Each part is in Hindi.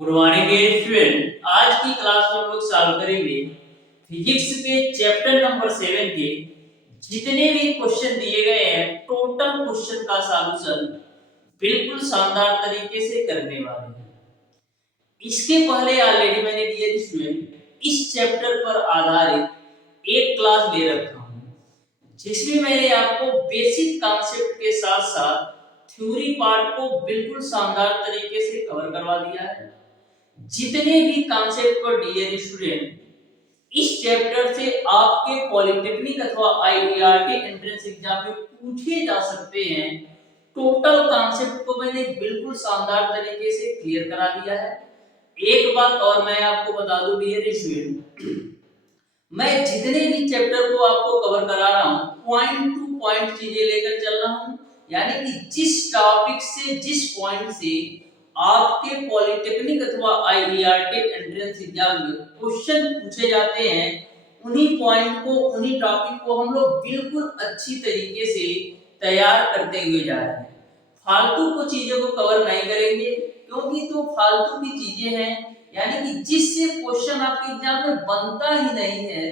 Good morning dear student. आज की क्लास में हम लोग सॉल्व करेंगे फिजिक्स के चैप्टर नंबर 7 के जितने भी क्वेश्चन दिए गए हैं टोटल क्वेश्चन का सॉल्यूशन बिल्कुल शानदार तरीके से करने वाले हैं। इसके पहले ऑलरेडी मैंने डियर स्टूडेंट इस चैप्टर पर आधारित एक क्लास ले रखा हूं जिसमें मैंने आपको बेसिक कॉन्सेप्ट के साथ साथ थ्योरी पार्ट को बिल्कुल शानदार तरीके से कवर करवा दिया है। जितने भी कॉन्सेप्ट पर डियर स्टूडेंट इस चैप्टर से आपके पॉलिटेक्निक अथवा आईआईटी एंट्रेंस एग्जाम में पूछे जा सकते हैं, टोटल कॉन्सेप्ट को मैंने बिल्कुल शानदार तरीके से क्लियर करा दिया है। एक बात और मैं आपको बता दूं डियर स्टूडेंट, मैं जितने भी चैप्टर को आपको कवर करा रहा हूं पॉइंट टू पॉइंट चीजें लेकर चल रहा हूं, यानी कि जिस टॉपिक से जिस पॉइंट से आपके पॉलिटेक्निक अथवा आईआईटी एंट्रेंस एग्जाम में क्वेश्चन पूछे जाते हैं उन्हीं पॉइंट को उन्हीं टॉपिक को हम लोग बिल्कुल अच्छी तरीके से तैयार करते हुए जा रहे हैं। फालतू को चीजों को कवर नहीं करेंगे क्योंकि तो फालतू की चीजें हैं, यानी कि जिससे क्वेश्चन आपके एग्जाम में बनता ही नहीं है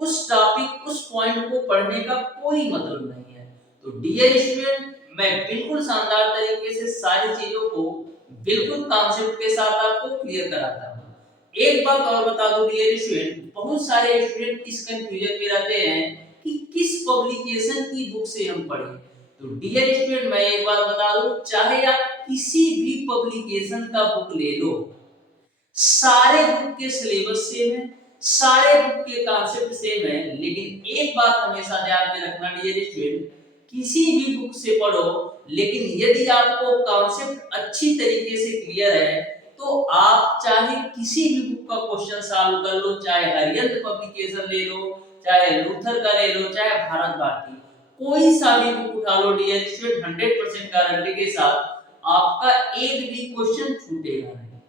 उस टॉपिक उस पॉइंट को पढ़ने का कोई मतलब नहीं है। तो डियर स्टूडेंट, मैं बिल्कुल शानदार तरीके से सारी चीजों को बिल्कुल कॉन्सेप्ट के साथ आपको क्लियर कराता हूं। एक बात और बता दूं डियर स्टूडेंट, बहुत सारे स्टूडेंट इस कंफ्यूजन में रहते हैं कि किस पब्लिकेशन की बुक से हम पढ़ें। तो डियर स्टूडेंट, मैं एक बात बता दूं, चाहे आप किसी भी पब्लिकेशन का बुक ले लो, सारे बुक के सिलेबस सेम है, सारे बुक के कॉन्सेप्ट सेम है, लेकिन एक बात हमेशा ध्यान में रखना डियर स्टूडेंट, किसी भी बुक से पढ़ो लेकिन यदि आपको कॉन्सेप्ट अच्छी तरीके से क्लियर है तो आप चाहे किसी भी बुक का क्वेश्चन सॉल्व कर लो, चाहे हरियंत पब्लिकेशन ले लो, चाहे लूथर का ले लो, चाहे भारत भारती, कोई सा भी बुक उठा लो डियर स्टूडेंट, 100% गारंटी के साथ आपका एक भी क्वेश्चन छूटेगा नहीं।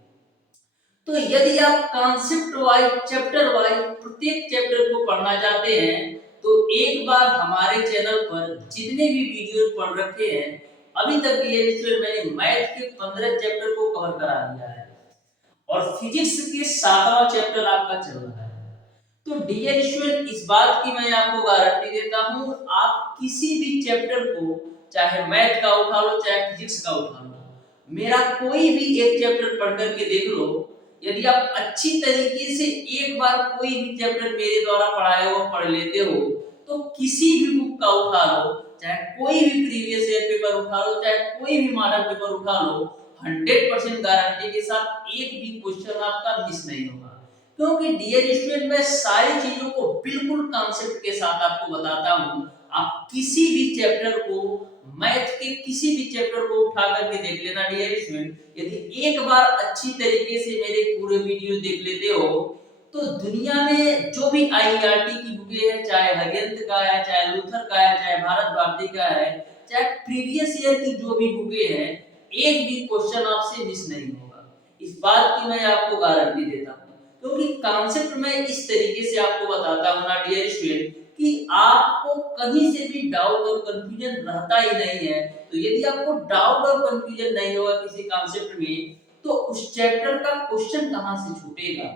तो यदि आप कॉन्सेप्ट वाइज चैप्टर वाइज प्रत्येक चैप्टर को पढ़ना चाहते हैं तो एक बार हमारे चैनल पर जितने भी वीडियो पढ़ रखे हैं अभी तक ये मैंने मैथ के 15 चैप्टर को कवर करा दिया है और फिजिक्स के 7वां चैप्टर आपका चल रहा है। तो डियर स्टूडेंट, इस बात की मैं आपको गारंटी देता हूं, आप किसी भी चैप्टर को चाहे मैथ का उठा लो चाहे फिजिक्स का उठा लो, मेरा कोई भी एक चैप्टर पढ़ करके देख लो, यदि आप अच्छी तरीके से एक बार कोई भी चैप्टर मेरे द्वारा पढ़ाया हुआ पढ़ लेते हो तो किसी भी बुक का उठा लो, चाहे कोई भी प्रीवियस ईयर पेपर उठा लो, चाहे कोई भी मॉडल पेपर उठा लो, 100% गारंटी के साथ एक भी क्वेश्चन आपका मिस नहीं होगा। क्योंकि डियर स्टूडेंट, मैं सारी चीजों को बिल्कुल कॉन्सेप्ट के साथ आपको बताता हूं। आप किसी भी चैप्टर को, मैथ के किसी भी चैप्टर को उठा करके देख लेना डियर स्टूडेंट, यदि एक बार अच्छी तरीके से मेरे पूरे वीडियो देख लेते हो तो दुनिया में जो भी आईआईटी की बुकें हैं, चाहे हरियंत का है, चाहे लूथर का है, चाहे भारत भारती का है, चाहे प्रीवियस ईयर की जो भी बुकें हैं, एक भी क्वेश्चन आपसे मिस नहीं होगा। इस बात की मैं आपको गारंटी देता हूं क्योंकि कॉन्सेप्ट में इस तरीके से आपको बताता हूं ना डियर स्टूडेंट कि आपको कहीं से भी डाउट और कंफ्यूजन रहता ही नहीं है। तो यदि आपको डाउट और कंफ्यूजन नहीं होगा किसी कॉन्सेप्ट में तो उस चैप्टर का क्वेश्चन कहां से छूटेगा।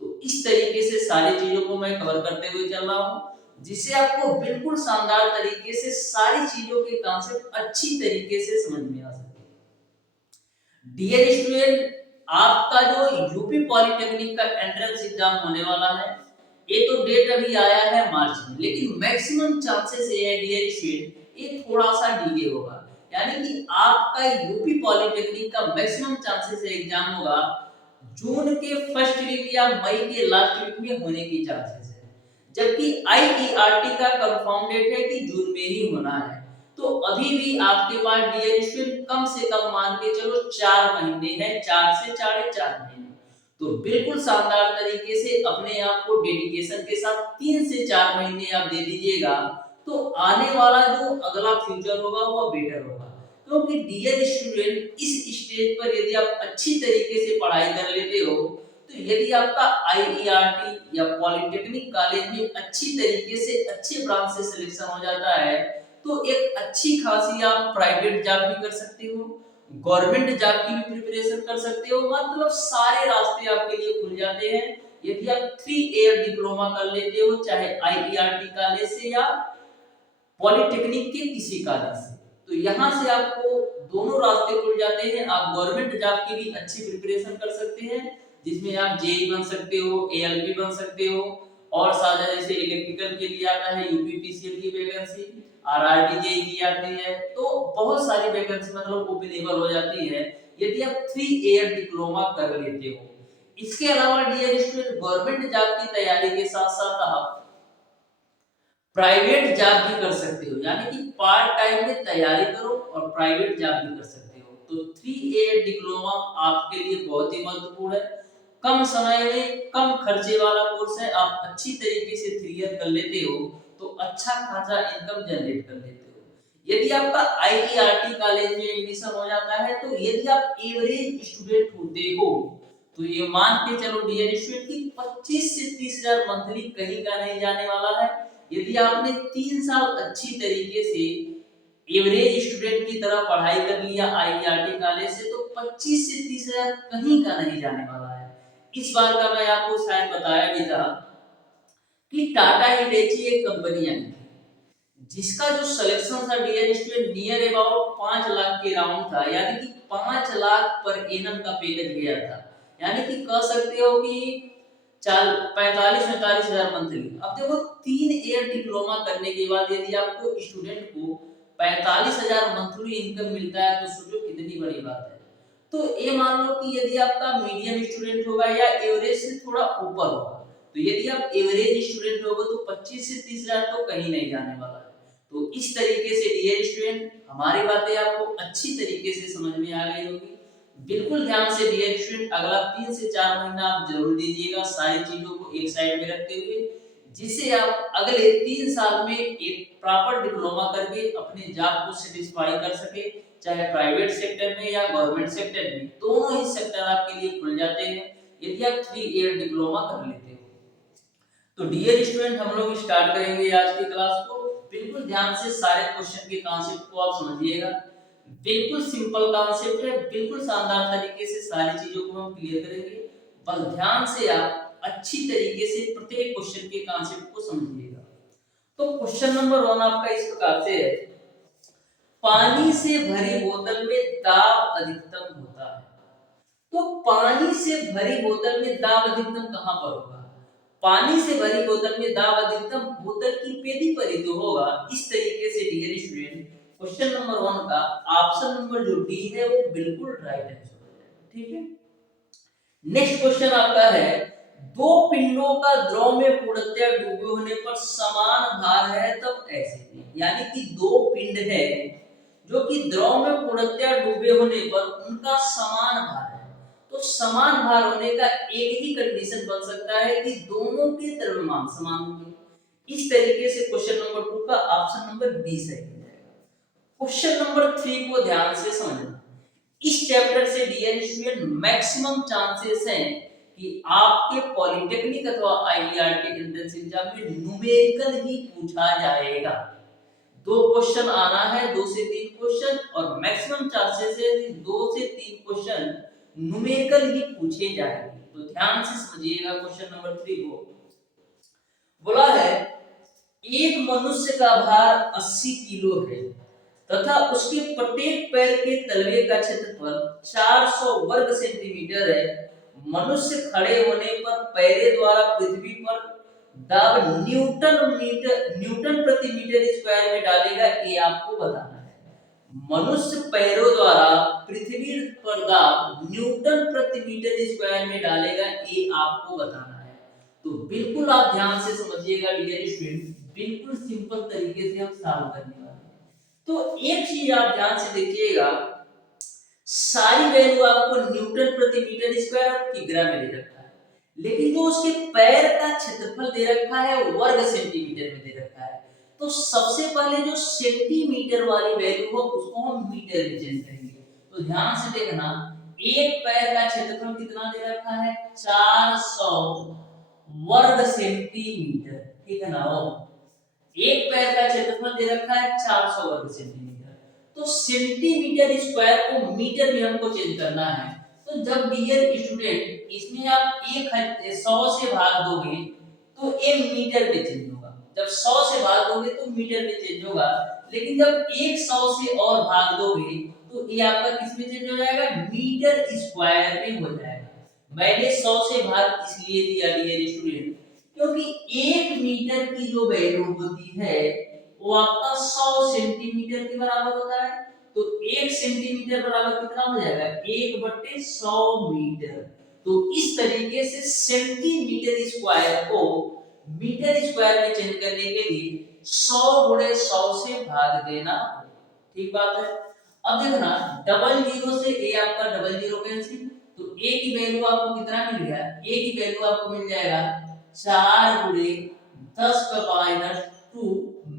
तो इस तरीके से सारी चीजों को मैं कवर करते हुए चल रहा हूं जिससे आपको बिल्कुल शानदार तरीके से सारी चीजों के कॉन्सेप्ट अच्छी तरीके से समझ में आ सके। डियर स्टूडेंट, आपका जो यूपी पॉलिटेक्निक का एंट्रेंस एग्जाम होने वाला है, ये तो डेट अभी आया है मार्च में, लेकिन मैक्सिमम चांसेस ये है डियर स्टूडेंट ये थोड़ा सा डिले होगा, यानी कि आपका यूपी पॉलिटेक्निक का मैक्सिमम चांसेस एग्जाम होगा जून के फर्स्ट वीक या मई के लास्ट वीक में होने की चांसेस है, जबकि आईईआरटी का कंफर्म डेट है कि जून में ही होना है। तो अभी भी आपके पास डियर स्टूडेंट कम से कम मान के चलो 4 महीने हैं, 4 से 4.5 महीने। तो बिल्कुल शानदार तरीके से अपने आप को डेडिकेशन के साथ 3 से 4 महीने आप दे दीजिएगा तो आने वाला जो अगला फ्यूचर होगा वो बेटर होगा। क्योंकि डियर स्टूडेंट, इस स्टेज पर यदि आप अच्छी तरीके से पढ़ाई कर लेते हो तो यदि आपका आईईआरटी या पॉलिटेक्निक कॉलेज में अच्छी तरीके से अच्छे ब्रांच से सिलेक्शन हो जाता है तो एक अच्छी खासी आप प्राइवेट जॉब भी कर सकते हो, गवर्नमेंट जॉब की भी प्रिपरेशन कर सकते हो, मतलब सारे रास्ते आपके लिए खुल जाते हैं यदि आप 3 ईयर डिप्लोमा कर लेते हो, चाहे आईईआरटी कॉलेज से या पॉलिटेक्निक के किसी कॉलेज से। तो यहाँ से आपको दोनों रास्ते खुल जाते हैं, आप गवर्नमेंट जॉब की भी अच्छी प्रिपरेशन कर सकते हैं, जिसमें आप जेई बन सकते हो, एएलपी बन सकते हो, और साझा जैसे इलेक्ट्रिकल के लिए आता है यूपीपीसीएल की वैकेंसी, आरआरबी जेई की आती है, तो बहुत सारी वैकेंसी मतलब ओपनेबल हो जाती है यदि आप 3 ईयर डिप्लोमा कर लेते हो। इसके अलावा डियर स्टूडेंट, गवर्नमेंट जॉब की तैयारी के साथ साथ आप प्राइवेट जॉब भी कर सकते हो, यानी कि पार्ट टाइम में तैयारी करो और प्राइवेट जॉब भी कर सकते हो। तो 3 ईयर डिप्लोमा आपके लिए बहुत ही महत्वपूर्ण है, कम समय में कम खर्चे वाला कोर्स है, आप अच्छी तरीके से 3 ईयर कर लेते हो तो अच्छा खासा इनकम जनरेट कर लेते हो। यदि आपका आईईआरटी कॉलेज में एडमिशन हो जाता है, तो यदि आप एवरेज स्टूडेंट होते हो तो ये मान के चलो डियर स्टूडेंट की 25 से 30 हजार मंथली कहीं का नहीं जाने वाला है। यदि आपने 3 साल अच्छी तरीके से एवरेज स्टूडेंट की तरह पढ़ाई कर लिया आईआईटी कॉलेज से, तो 25 से 30 हजार कहीं का नहीं जाने वाला है। इस बार का मैं आपको शायद बताया भी था कि टाटा हिटेची एक कंपनी आई थी जिसका जो सिलेक्शन था dear student near about 5 lakh के राउंड था, यानी कि 5 लाख पर एनम का पैकेज गया था, यानी कि कह सकते हो कि चाल 45-45 हजार मंथली। अब देखो 3 ईयर डिप्लोमा करने के बाद यदि आपको स्टूडेंट को 45 हजार मंथली इनकम मिलता है, तो सोचो कितनी बड़ी बात है। तो ये मान लो कि यदि आपका मीडियम स्टूडेंट होगा या एवरेज से थोड़ा ऊपर होगा, तो यदि आप एवरेज स्टूडेंट होगे तो 25 से 30 हजार तो कहीं नहीं जाने वाला है। तो इस तरीके से डियर स्टूडेंट, हमारी बातें आपको अच्छी तरीके से समझ में आ गई होगी। बिल्कुल ध्यान से डियर स्टूडेंट अगला 3 से 4 महीना आप जरूर दीजिएगा सारी चीजों को एक साइड में रखते हुए, जिससे आप अगले 3 साल में एक प्रॉपर डिप्लोमा करके अपने जॉब को सेटिस्फाई कर सके, चाहे प्राइवेट सेक्टर में या गवर्नमेंट सेक्टर में, दोनों ही सेक्टर आपके लिए खुल जाते हैं यदि आप 3 ईयर डिप्लोमा कर लेते हो। तो डियर स्टूडेंट, हम लोग स्टार्ट करेंगे आज की क्लास को। बिल्कुल ध्यान से सारे क्वेश्चन के कॉन्सेप्ट को आप समझिएगा, बिल्कुल सिंपल कॉन्सेप्ट है, बिल्कुल शानदार तरीके से सारी चीजों को हम क्लियर करेंगे। बस ध्यान से आप अच्छी तरीके से प्रत्येक क्वेश्चन के कॉन्सेप्ट को समझिएगा। तो क्वेश्चन नंबर 1 आपका इस प्रकार से है, पानी से भरी बोतल में दाब अधिकतम होता है। तो पानी से भरी बोतल में दाब अधिकतम कहां पर होगा? पानी से भरी बोतल में दाब अधिकतम बोतल की पेटी पर ही तो होगा। इस तरीके से डियर स्टूडेंट, क्वेश्चन नंबर 1 का ऑप्शन नंबर जो डी है वो बिल्कुल राइट आंसर हो जाएगा। ठीक है, नेक्स्ट क्वेश्चन आपका है, दो पिंडों का द्रव में पूर्णतया डूबे होने पर समान भार है तब ऐसे में, यानी कि दो पिंड है जो कि द्रव में पूर्णतया डूबे होने पर उनका समान भार है। तो समान भार होने का एक ही कंडीशन बन सकता है कि दोनों के द्रव्यमान समान होंगे। इस तरीके से क्वेश्चन नंबर 2 का ऑप्शन नंबर बी सही हो जाएगा। क्वेश्चन नंबर 3 को ध्यान से समझना। इस चैप्टर से डियर स्टूडेंट मैक्सिमम चांसेस हैं कि आपके पॉलिटेक्निक अथवा आईईआरटी एंट्रेंस एग्जाम में न्यूमेरिकल ही पूछा जाएगा। 2 क्वेश्चन आना है, 2 से 3 क्वेश्चन, और मैक्सिमम चांसेस है कि 2 से 3 क्वेश्चन न्यूमेरिकल ही पूछे जाएंगे। तो ध्यान से समझिएगा क्वेश्चन नंबर 3 को। बोला है एक मनुष्य का भार 80 किलो है तथा उसके प्रत्येक पैर के तलवे का क्षेत्रफल 400 वर्ग सेंटीमीटर है। मनुष्य खड़े होने पर पैरे द्वारा पृथ्वी पर दाब न्यूटन प्रति मीटर स्क्वायर में डालेगा, ये आपको बताना है। मनुष्य पैरों द्वारा पृथ्वी पर दाब न्यूटन प्रति मीटर स्क्वायर में डालेगा, ये आपको बताना है। तो बिल्कुल आप ध्यान से समझिएगा डियर स्टूडेंट, बिल्कुल सिंपल तरीके से हम सॉल्व करने वाले हैं। तो एक चीज आप ध्यान से देखिएगा, सारी वैल्यू आपको न्यूटन प्रति मीटर स्क्वायर और किग्रा में दे रखा है, लेकिन जो उसके पैर का क्षेत्रफल दे रखा है वर्ग सेंटीमीटर में दे रखा है। तो सबसे पहले जो सेंटीमीटर वाली वैल्यू हो उसको हम मीटर में चेंज करेंगे। तो ध्यान से देखना, एक पैर का क्षेत्रफल कितना दे रखा है? 400 वर्ग सेंटीमीटर, ठीक है ना। एक पैर का क्षेत्रफल दे रखा है 400 वर्ग सेंटीमीटर। तो सेंटीमीटर स्क्वायर को मीटर में हमको चेंज करना है। तो जब डियर स्टूडेंट इसमें आप 100 से भाग दोगे तो ये मीटर में चेंज होगा। जब 100 से भाग दोगे तो मीटर में चेंज होगा, लेकिन जब 100 से और भाग दोगे तो ये आपका किस में चेंज हो जाएगा, मीटर स्क्वायर में हो जाएगा। मैंने 100 से भाग इसलिए दिया डियर स्टूडेंट क्योंकि 1 मीटर की जो वैल्यू होती है वो आपका 100 सेंटीमीटर के बराबर होता है। तो 1 सेंटीमीटर बराबर कितना हो जाएगा, 1/100 मीटर। तो इस तरीके से सेंटीमीटर स्क्वायर को मीटर स्क्वायर में चेंज करने के लिए 100 गुणे 100 से भाग देना। ठीक बात है। अब देखो ना, डबल जीरो से ए आपका डबल जीरो कैंसिल, तो ए की वैल्यू आपको कितना मिल गया, ए की वैल्यू आपको मिल जाएगा 4 गुणे 10⁻²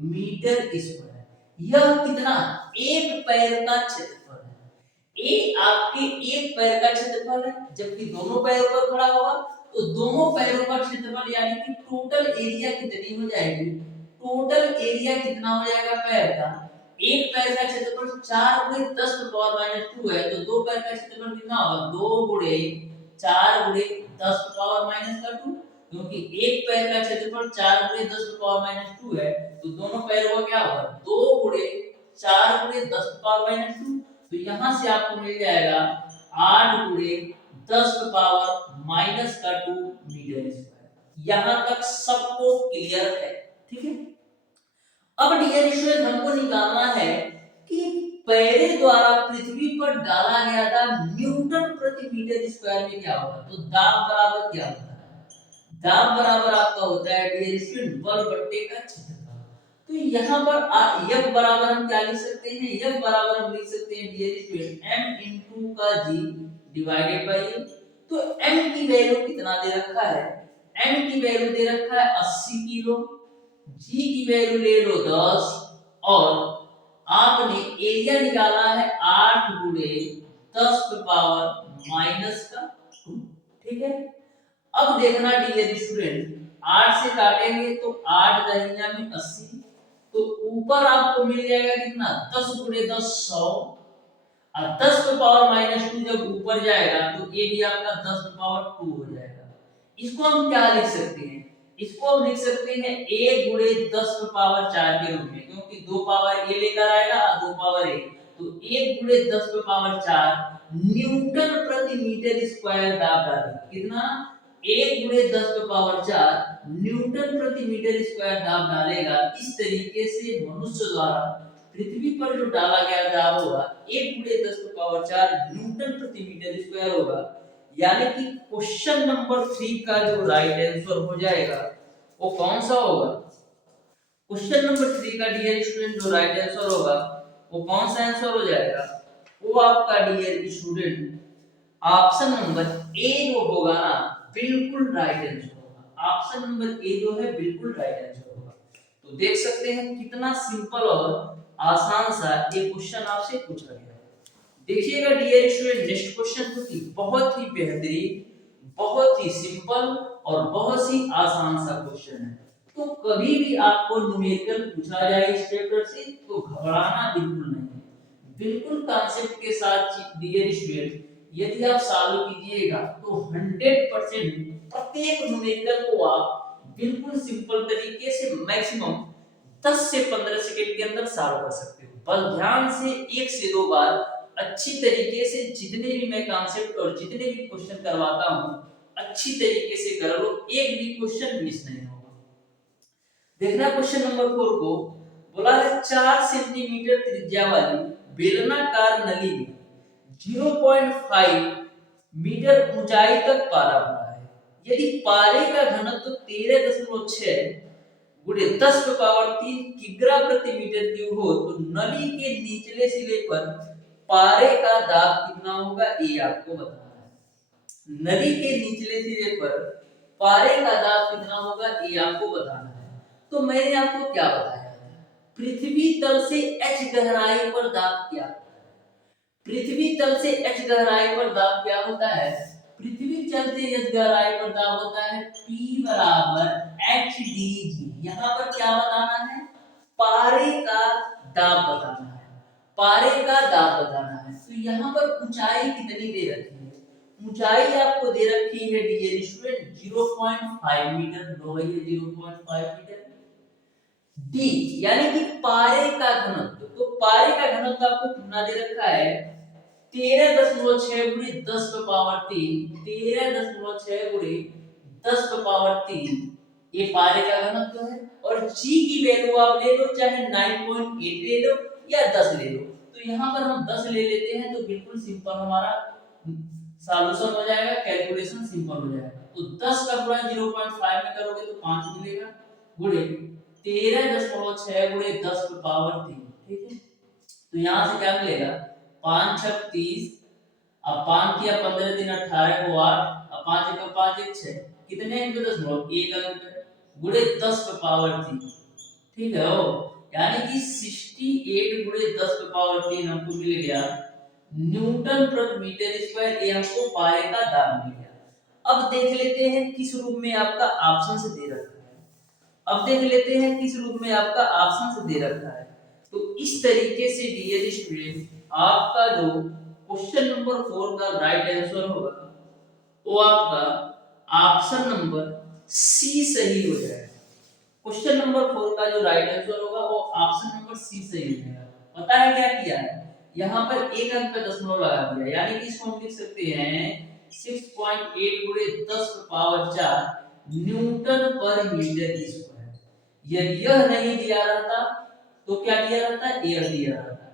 मीटर स्क्वायर। यह कितना, एक पैर का क्षेत्रफल है। ए आपके एक पैर का क्षेत्रफल है, जबकि दोनों पैरों पर खड़ा होगा तो दोनों पैरों का क्षेत्रफल यानी कि टोटल एरिया कितनी हो जाएगी, टोटल एरिया कितना हो जाएगा पैर का, एक पैर का क्षेत्रफल 4 गुणे 10⁻² है, तो दो पैर का क्षेत्रफल कितना होगा, 2 गुणे 4 गुणे 10⁻², क्योंकि एक पैर का क्षेत्रफल 4 गुणे 10⁻² है, तो दोनों पैरों का क्या होगा, 2 गुणे 4 गुणे 10⁻²। तो यहां से आपको मिल जाएगा 8 गुणे 10⁻² मीटर स्क्वायर। यहां तक सबको क्लियर है, ठीक है। अब डियर स्टूडेंट हमको निकालना है कि पैरे द्वारा पृथ्वी पर डाला गया था न्यूटन प्रति मीटर स्क्वायर में क्या होगा। तो दाब बराबर क्या होता है, दाब बराबर आपका होता है डियर स्टूडेंट बल बट्टे का क्षेत्रफल। तो यहाँ पर F बराबर हम क्या लिख सकते हैं, F बराबर हम लिख सकते हैं डियर स्टूडेंट m इनटू का g डिवाइडेड बाय a। तो m की वैल्यू कितना दे रखा है, m की वैल्यू दे रखा है 80 किलो, g की वैल्यू ले लो 10 और आपने एरिया निकाला है 8 गुणे 10⁻²। ठीक है। अब देखना डियर स्टूडेंट, 8 से काटेंगे तो 8 दहिया में 80, तो ऊपर आपको मिल जाएगा कितना, 10 गुणे 10 100, और 10⁻² जब ऊपर जाएगा तो ये भी आपका 10⁻² हो जाएगा। इसको हम क्या लिख सकते हैं, इसको हम लिख सकते हैं 1 गुणे 10⁴ के रूप में, क्योंकि 2 पावर ये लेकर आएगा और 2 पावर 1, तो 1 गुणे 10⁴ न्यूटन प्रति मीटर स्क्वायर दाब डालेगा। कितना, 1 गुणे 10⁴ न्यूटन प्रति मीटर स्क्वायर दाब डालेगा। इस तरीके से मनुष्य द्वारा पृथ्वी पर जो डाला गया दाब होगा 1 गुणे 10⁴ न्यूटन प्रति मीटर स्क्वायर होगा। यानी कि क्वेश्चन नंबर 3 का जो राइट आंसर हो जाएगा वो कौन सा होगा, क्वेश्चन नंबर 3 का डियर स्टूडेंट जो राइट आंसर होगा वो कौन सा आंसर हो जाएगा, वो आपका dear student option number A जो होगा ना बिल्कुल राइट आंसर होगा। ऑप्शन नंबर ए जो है बिल्कुल राइट आंसर होगा। तो देख सकते हैं कितना सिंपल और आसान सा ये क्वेश्चन आपसे पूछा गया। देखिएगा डियर स्टूडेंट नेक्स्ट क्वेश्चन जो कि बहुत ही बेहतरीन, बहुत ही सिंपल और बहुत ही आसान सा क्वेश्चन है। तो कभी भी आपको न्यूमेरिकल पूछा जाए इस चैप्टर से तो घबराना बिल्कुल नहीं, बिल्कुल कॉन्सेप्ट के साथ डियर स्टूडेंट यदि आप सॉल्व कीजिएगा तो 100% प्रत्येक न्यूमेरिकल को आप बिल्कुल सिंपल तरीके से मैक्सिमम 10 से 15 सेकंड के अंदर सॉल्व कर सकते हो। बस ध्यान से 1 से 2 बार अच्छी तरीके से जितने भी मैं कॉन्सेप्ट और जितने भी क्वेश्चन करवाता हूं अच्छी तरीके से कर लो, एक भी क्वेश्चन मिस नहीं होगा। देखना क्वेश्चन नंबर 4 को बोला है 4 सेंटीमीटर त्रिज्या वाली बेलनाकार नली में 0.5 मीटर ऊंचाई तक पारा भरा है। यदि पारे का घनत्व 13.6 गुणे 10⁻³ किग्रा प्रति मीटर क्यूब हो तो नली के निचले सिरे पर पारे का दाब कितना होगा, ये आपको बताना है। नली के निचले सिरे पर पारे का दाब कितना होगा ये आपको बताना है। तो मैंने आपको क्या बताया था, पृथ्वी तल से h गहराई पर दाब क्या होता है, पृथ्वी तल से h गहराई पर दाब क्या होता है, पृथ्वी तल से h गहराई पर दाब होता है P बराबर HDG। यहाँ पर क्या बताना है, पारे का दाब बताना है। पारे का दाब बताना है। तो यहाँ पर ऊंचाई कितनी दे रखी है, ऊंचाई आपको दे रखी है डियर स्टूडेंट 0.5 मीटर, लो है 0.5 मीटर। डी यानी कि पारे का घनत्व, तो पारे का घनत्व आपको कितना दे रखा है 13.6 गुणे 10 पे पावर 3, 13.6 गुणे 10 पे पावर 3 ये पारे का घनत्व है। और जी की वैल्यू आप ले लो, चाहे 9.8 ले लो या 10 ले लो। तो यहाँ पर हम 10 ले लेते हैं तो बिल्कुल सिंपल हमारा सॉल्यूशन हो जाएगा, कैलकुलेशन सिंपल हो जाएगा। तो 10 का गुणा 0.5 में करोगे तो 5 मिलेगा, गुणे 13.6 गुणे 10 पे पावर 3, ठीक है। तो यहाँ से क्या मिलेगा 5 6 30, अब 5 किया 15 3 18 को 8, अब 5 1 5 1 6, कितने अंक 1 अंक गुणे 10 पे पावर 3, ठीक है। हो यानी कि 68 गुणे 10 पे पावर 3 हमको मिल गया न्यूटन प्रति मीटर स्क्वायर, ये हमको पारे का दाब मिल गया। अब देख लेते हैं किस रूप में आपका ऑप्शन से दे रखा है, अब देख लेते हैं किस रूप में आपका ऑप्शन से दे रखा है। तो इस तरीके से डियर स्टूडेंट आपका जो क्वेश्चन नंबर 4 का राइट आंसर होगा वो आपका ऑप्शन नंबर सी सही हो जाएगा। क्वेश्चन नंबर 4 का जो राइट आंसर होगा वो ऑप्शन नंबर सी सही हो जाएगा। पता है क्या किया है, यहाँ पर एक अंक पे दशमलव लगा दिया, यानी कि इसको हम लिख सकते हैं 6.8 गुणे 10 पावर 4 न्यूटन पर मीटर स्क्वायर। यदि यह नहीं दिया रहता तो क्या दिया रहता, एयर दिया रहता,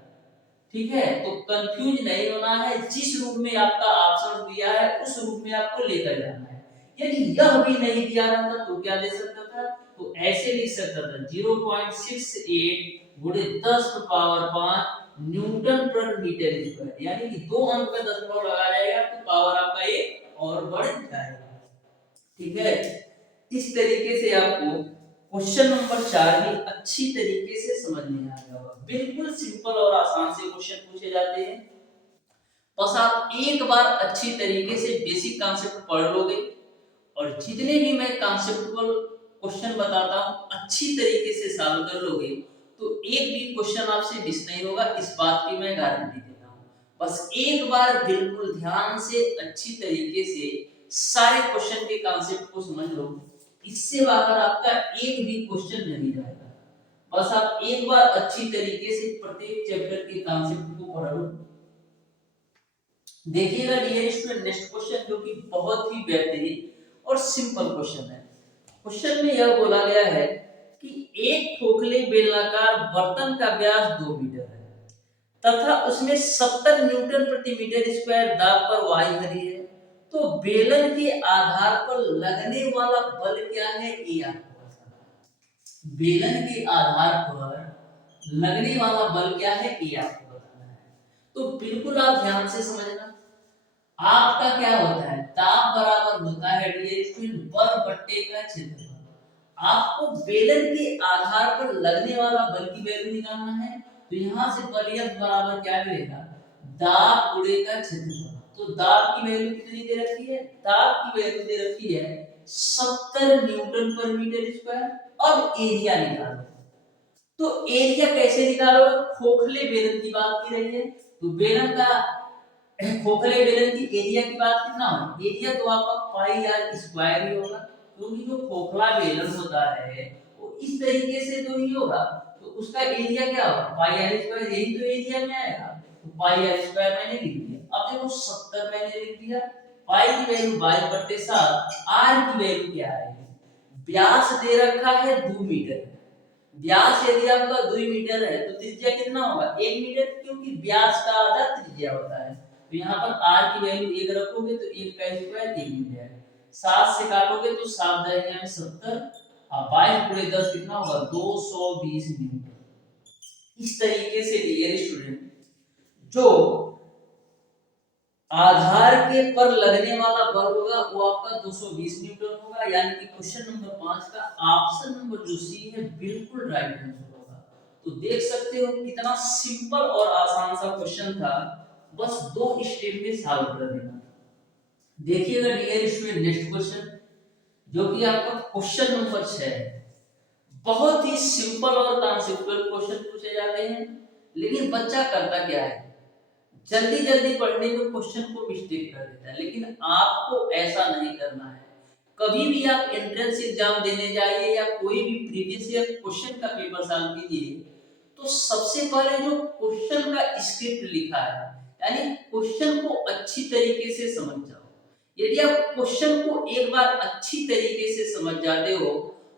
ठीक है। तो कंफ्यूज नहीं होना है, जिस रूप में आपका ऑप्शन दिया है उस रूप में आपको लेकर जाना है। यदि यह भी नहीं दिया रहता तो क्या दे सकता था, तो ऐसे लिख सकता था 0.68 गुणे 10 पावर 5 न्यूटन पर मीटर स्क्वायर, यानी कि दो अंक पे दशमलव लगा जाएगा तो पावर आपका ये और बढ़ जाएगा, ठीक है। इस तरीके से आपको क्वेश्चन नंबर 4 भी अच्छी तरीके से समझ में आ गया होगा। बिल्कुल सिंपल और आसान से क्वेश्चन पूछे जाते हैं, बस आप एक बार अच्छी तरीके से बेसिक कॉन्सेप्ट पढ़ लोगे और जितने भी मैं कॉन्सेप्चुअल क्वेश्चन बताता हूं अच्छी तरीके से सॉल्व कर लोगे तो एक भी क्वेश्चन आपसे मिस नहीं होगा, इस बात की मैं गारंटी देता हूं। बस एक बार बिल्कुल ध्यान से अच्छी तरीके से सारे क्वेश्चन के कॉन्सेप्ट को समझ लो, इससे बाहर आपका एक भी क्वेश्चन नहीं जाएगा। बस आप एक बार अच्छी तरीके से प्रत्येक चैप्टर के कॉन्सेप्ट को पढ़ लो। देखिएगा डियर स्टूडेंट नेक्स्ट क्वेश्चन जो कि बहुत ही बेहतरीन और सिंपल क्वेश्चन है। क्वेश्चन में यह बोला गया है कि एक खोखले बेलनाकार बर्तन का व्यास 2 मीटर है तथा उसमें 70 न्यूटन प्रति मीटर स्क्वायर दाब पर वायु भरी है, तो बेलन के आधार पर लगने वाला बल क्या है ये आपको बताना है। बेलन के आधार पर लगने वाला बल क्या है ये आपको बताना है। तो बिल्कुल आप ध्यान से समझना, आपका क्या होता है दाब बराबर होता है बल बट्टे का क्षेत्रफल। आपको बेलन के आधार पर लगने वाला बल की वैल्यू निकालना है, तो यहाँ से बल F बराबर क्या मिलेगा दाब गुणे का क्षेत्रफल। तो दाब की वैल्यू कितनी दे रखी है, दाब की वैल्यू दे रखी है 70 न्यूटन पर मीटर स्क्वायर। अब एरिया निकालो, तो एरिया कैसे निकालो, खोखले बेलन की बात की रही है तो बेलन का खोखले बेलन की एरिया की बात कितना होगा, एरिया तो आपका पाई आर स्क्वायर ही होगा, क्योंकि जो खोखला बेलन होता है वो इस तरीके से तो ही होगा, तो उसका एरिया क्या होगा पाई आर स्क्वायर, यही तो एरिया में आएगा। तो पाई आर स्क्वायर मैंने लिख दिया। अब देखो 70 मैंने लिख दिया, पाई की वैल्यू 22/7, आर की वैल्यू क्या आएगी, व्यास दे रखा है 2 मीटर। व्यास यदि आपका 2 मीटर है तो त्रिज्या कितना होगा 1 मीटर, क्योंकि व्यास का आधा त्रिज्या होता है। तो यहाँ पर r की वैल्यू 1 रखोगे तो 1 का स्क्वायर 1 मिल जाएगा, 7 से काटोगे तो 7 दाहिने में 70 और 22 गुणे 10 कितना होगा 220 न्यूटन। इस तरीके से डियर स्टूडेंट जो आधार के पर लगने वाला बल होगा वो आपका 220 न्यूटन होगा, यानी कि क्वेश्चन नंबर 5 का ऑप्शन नंबर जो सी है बिल्कुल राइट आंसर होगा। तो देख सकते हो कितना सिंपल और आसान सा क्वेश्चन था, बस 2 स्टेप में सॉल्व कर देना। देखिएगा डियर स्टूडेंट नेक्स्ट क्वेश्चन जो कि आपका क्वेश्चन नंबर 6 है। बहुत ही सिंपल और कॉन्सेप्चुअल क्वेश्चन पूछे जाते हैं, लेकिन बच्चा करता क्या है, जल्दी जल्दी पढ़ने में क्वेश्चन को मिस्टेक कर देता है। लेकिन आपको ऐसा नहीं करना है। कभी भी आप एंट्रेंस एग्जाम देने जाइए या कोई भी प्रीवियस ईयर क्वेश्चन का पेपर सॉल्व कीजिए, तो सबसे पहले जो क्वेश्चन का स्क्रिप्ट लिखा है, यानी क्वेश्चन को अच्छी तरीके से समझ जाओ। यदि आप क्वेश्चन को एक बार अच्छी तरीके से समझ जाते हो,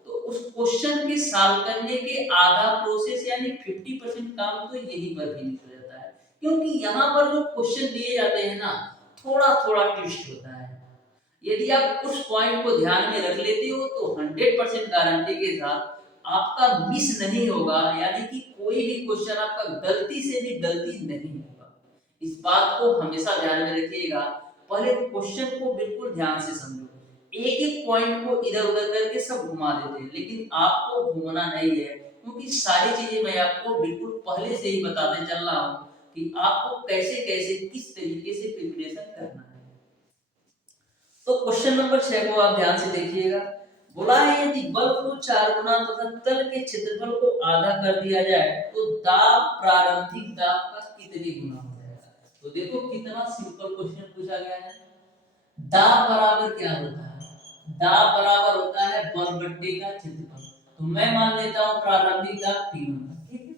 तो उस क्वेश्चन के सॉल्व करने के आधा प्रोसेस यानी 50% काम तो यहीं पर फिनिश हो जाता है। क्योंकि यहाँ पर जो क्वेश्चन दिए जाते हैं ना, थोड़ा थोड़ा ट्विस्ट होता है। यदि आप उस पॉइंट को ध्यान में रख लेते हो तो 100% गारंटी के साथ आपका मिस नहीं होगा, यानी कि कोई भी क्वेश्चन आपका गलती से भी गलती नहीं होगा। इस बात को हमेशा ध्यान में रखिएगा। पहले क्वेश्चन को बिल्कुल ध्यान से समझो। एक एक पॉइंट को इधर उधर करके सब घुमा देते हैं, लेकिन आपको घूमना नहीं है, क्योंकि सारी चीजें मैं आपको बिल्कुल पहले से ही बताते चल रहा हूँ कि आपको कैसे कैसे किस तरीके से प्रिपरेशन करना है। तो क्वेश्चन नंबर 6 को आप ध्यान से देखिएगा। बोला है यदि बल को 4 गुना तथा तल के क्षेत्रफल को आधा कर दिया जाए तो दाब प्रारंभिक दाब का कितने गुना हो जाएगा। तो देखो कितना सिंपल क्वेश्चन पूछा गया है। दाब बराबर क्या होता है, दाब बराबर होता है बल बट्टे का क्षेत्रफल। तो मैं मान लेता हूं प्रारंभिक दाब P1, ठीक है।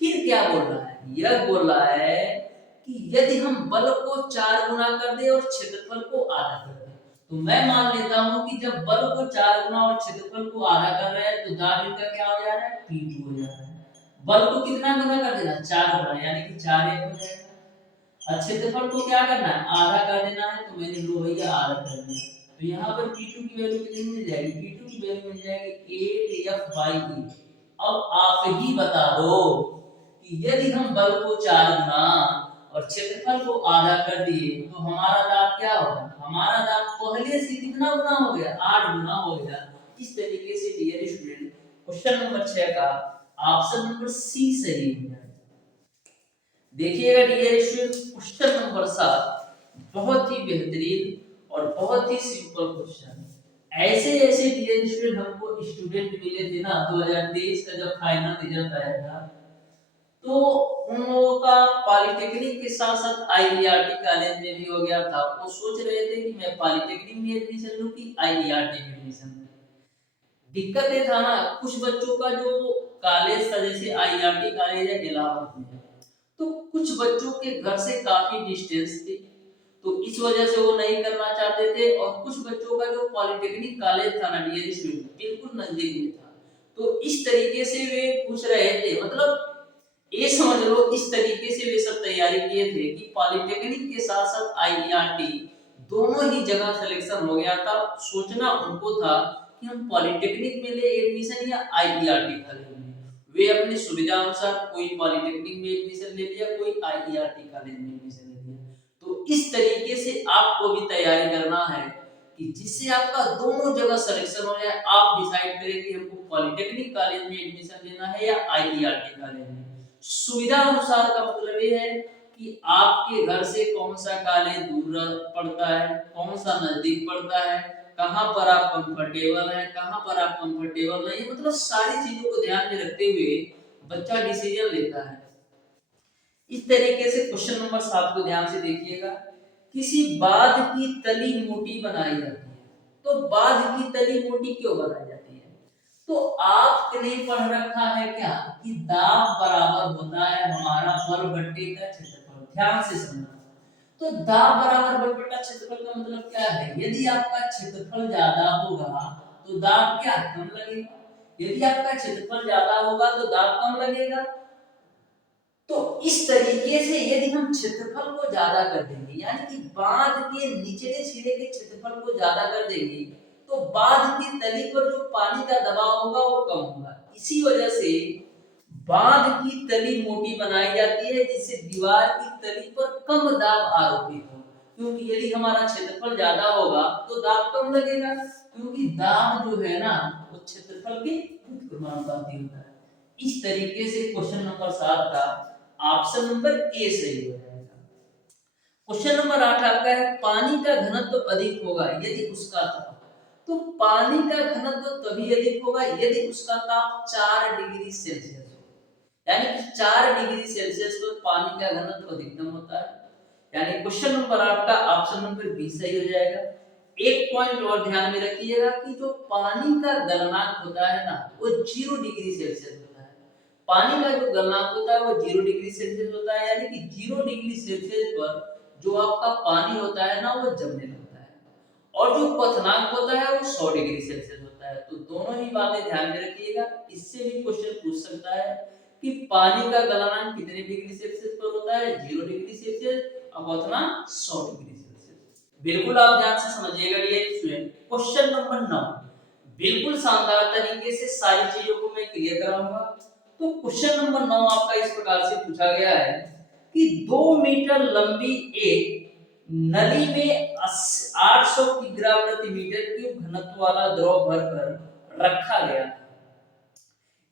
फिर क्या बोल रहा है, यह बोल रहा है कि यदि हम बल को 4 गुना कर दे और क्षेत्रफल को आधा कर दे, तो मैं मान लेता हूं कि जब बल को 4 गुना और क्षेत्रफल को आधा कर रहे हैं तो दाब इनका क्या हो जा रहा है, P2 हो जा रहा है। बल को कितना गुना कर देना, 4 गुना, यानी कि 4 एक हो जाएगा। और क्षेत्रफल को क्या करना है, आधा कर देना है, तो मैंने लो भैया आधा कर दिया। तो यहाँ पर P2 की वैल्यू कितनी मिल जाएगी, P2 की वैल्यू मिल जाएगी 8F/E। अब आप ही बता दो कि यदि हम बल को 4 गुना और क्षेत्रफल को आधा कर दिए तो हमारा दाब क्या होगा, हमारा दाब पहले से कितना गुना हो गया, 8 गुना हो गया। इस तरीके से डियर स्टूडेंट क्वेश्चन नंबर 6 का ऑप्शन नंबर सी सही हो जाएगा। देखिएगा डियर स्टूडेंट क्वेश्चन नंबर 7 बहुत ही बेहतरीन और बहुत ही सिंपल क्वेश्चन। ऐसे ऐसे डियर स्टूडेंट हमको स्टूडेंट मिले थे ना 2023 का जब फाइनल रिजल्ट आया था, तो उन लोगों का पॉलिटेक्निक के साथ साथ आईईआरटी कॉलेज में भी हो गया था। वो सोच रहे थे कि मैं पॉलिटेक्निक में एडमिशन लूं कि आईईआरटी में एडमिशन लूं। दिक्कत ये था ना, कुछ बच्चों का जो कॉलेज था जैसे आईईआरटी कॉलेज है इलाहाबाद में, तो कुछ बच्चों के घर से काफी डिस्टेंस थी, तो इस वजह से वो नहीं करना चाहते थे। और कुछ बच्चों का जो पॉलिटेक्निक कॉलेज था ना डियर स्टूडेंट बिल्कुल नजदीक में था, तो इस तरीके से वे पूछ रहे थे, मतलब ये समझ लो इस तरीके से वे सब तैयारी किए थे कि पॉलिटेक्निक के साथ साथ आईईआरटी दोनों ही जगह सिलेक्शन हो गया था। सोचना उनको था कि हम पॉलिटेक्निक में ले एडमिशन या आईईआरटी कॉलेज में। वे अपनी सुविधा अनुसार कोई पॉलिटेक्निक में एडमिशन ले लिया, कोई आईईआरटी कॉलेज में एडमिशन ले लिया। तो इस तरीके से आपको भी तैयारी करना है कि जिससे आपका दोनों जगह सिलेक्शन हो जाए। आप डिसाइड करें कि हमको पॉलिटेक्निक कॉलेज में एडमिशन लेना है या आईईआरटी कॉलेज में। सुविधा अनुसार का मतलब ये है कि आपके घर से कौन सा कॉलेज दूर पड़ता है, कौन सा नजदीक पड़ता है, कहां पर आप कंफर्टेबल हैं, कहां पर आप कंफर्टेबल नहीं, मतलब सारी चीजों को ध्यान में रखते हुए बच्चा डिसीजन लेता है। इस तरीके से क्वेश्चन नंबर 7 को ध्यान से देखिएगा। किसी बाध की तली मोटी बनाई जाती है, तो बाध की तली मोटी क्यों बनाई जाती है, तो आपने पढ़ रखा है क्या कि दाब बराबर होता है हमारा बल बट्टे का क्षेत्रफल। ध्यान से समझना। तो दाब बराबर बल बट्टा क्षेत्रफल का मतलब क्या है, यदि आपका क्षेत्रफल ज्यादा होगा तो दाब क्या कम लगेगा, यदि आपका क्षेत्रफल ज्यादा होगा तो दाब कम लगेगा। तो इस तरीके से यदि हम क्षेत्रफल को ज्यादा कर देंगे, यानी कि बांध के निचले सिरे के क्षेत्रफल को ज्यादा कर देंगे, तो बांध की तली पर जो पानी का दबाव होगा वो कम होगा। इसी वजह से बांध की तली मोटी बनाई जाती है, जिससे दीवार की तली पर कम दाब आरोपित हो। क्योंकि यदि हमारा क्षेत्रफल ज्यादा होगा तो दाब कम लगेगा, क्योंकि दाब जो है ना वो क्षेत्रफल के समानुपाती होता है। इस तरीके से क्वेश्चन नंबर 7 का ऑप्शन नंबर ए सही हो जाएगा। क्वेश्चन नंबर 8 आपका है पानी का घनत्व अधिक होगा यदि उसका ताप, तो पानी का घनत्व तभी अधिक होगा यदि उसका ताप 4 डिग्री सेल्सियस हो। यानी कि 4 डिग्री सेल्सियस पर पानी का घनत्व अधिकतम होता है। यानी क्वेश्चन नंबर 8 का ऑप्शन नंबर बी सही हो जाएगा। एक पॉइंट और ध्यान में रखिएगा कि जो पानी का गलनांक होता है ना वो 0 डिग्री सेल्सियस होता है। पानी का जो गलनांक होता है वो 0 डिग्री सेल्सियस होता है, यानी कि 0 डिग्री सेल्सियस पर जो आपका पानी होता है ना वो जमने लगता है, और जो क्वथनांक होता है वो 100 डिग्री सेल्सियस होता है। तो दोनों ही बातें ध्यान में रखिएगा। इससे भी क्वेश्चन पूछ सकता है कि पानी का गलनांक कितने डिग्री सेल्सियस पर होता है, 0 डिग्री सेल्सियस, और क्वथनांक 100 डिग्री सेल्सियस। बिल्कुल आप ध्यान से समझिएगा डियर स्टूडेंट। क्वेश्चन नंबर 9 बिल्कुल शानदार तरीके से सारी चीजों को मैं क्लियर कराऊंगा। तो क्वेश्चन नंबर 9 आपका इस प्रकार से पूछा गया है कि 2 मीटर लंबी एक नली में 800 किग्रा प्रति मीटर क्यूब घनत्व वाला द्रव भरकर रखा गया।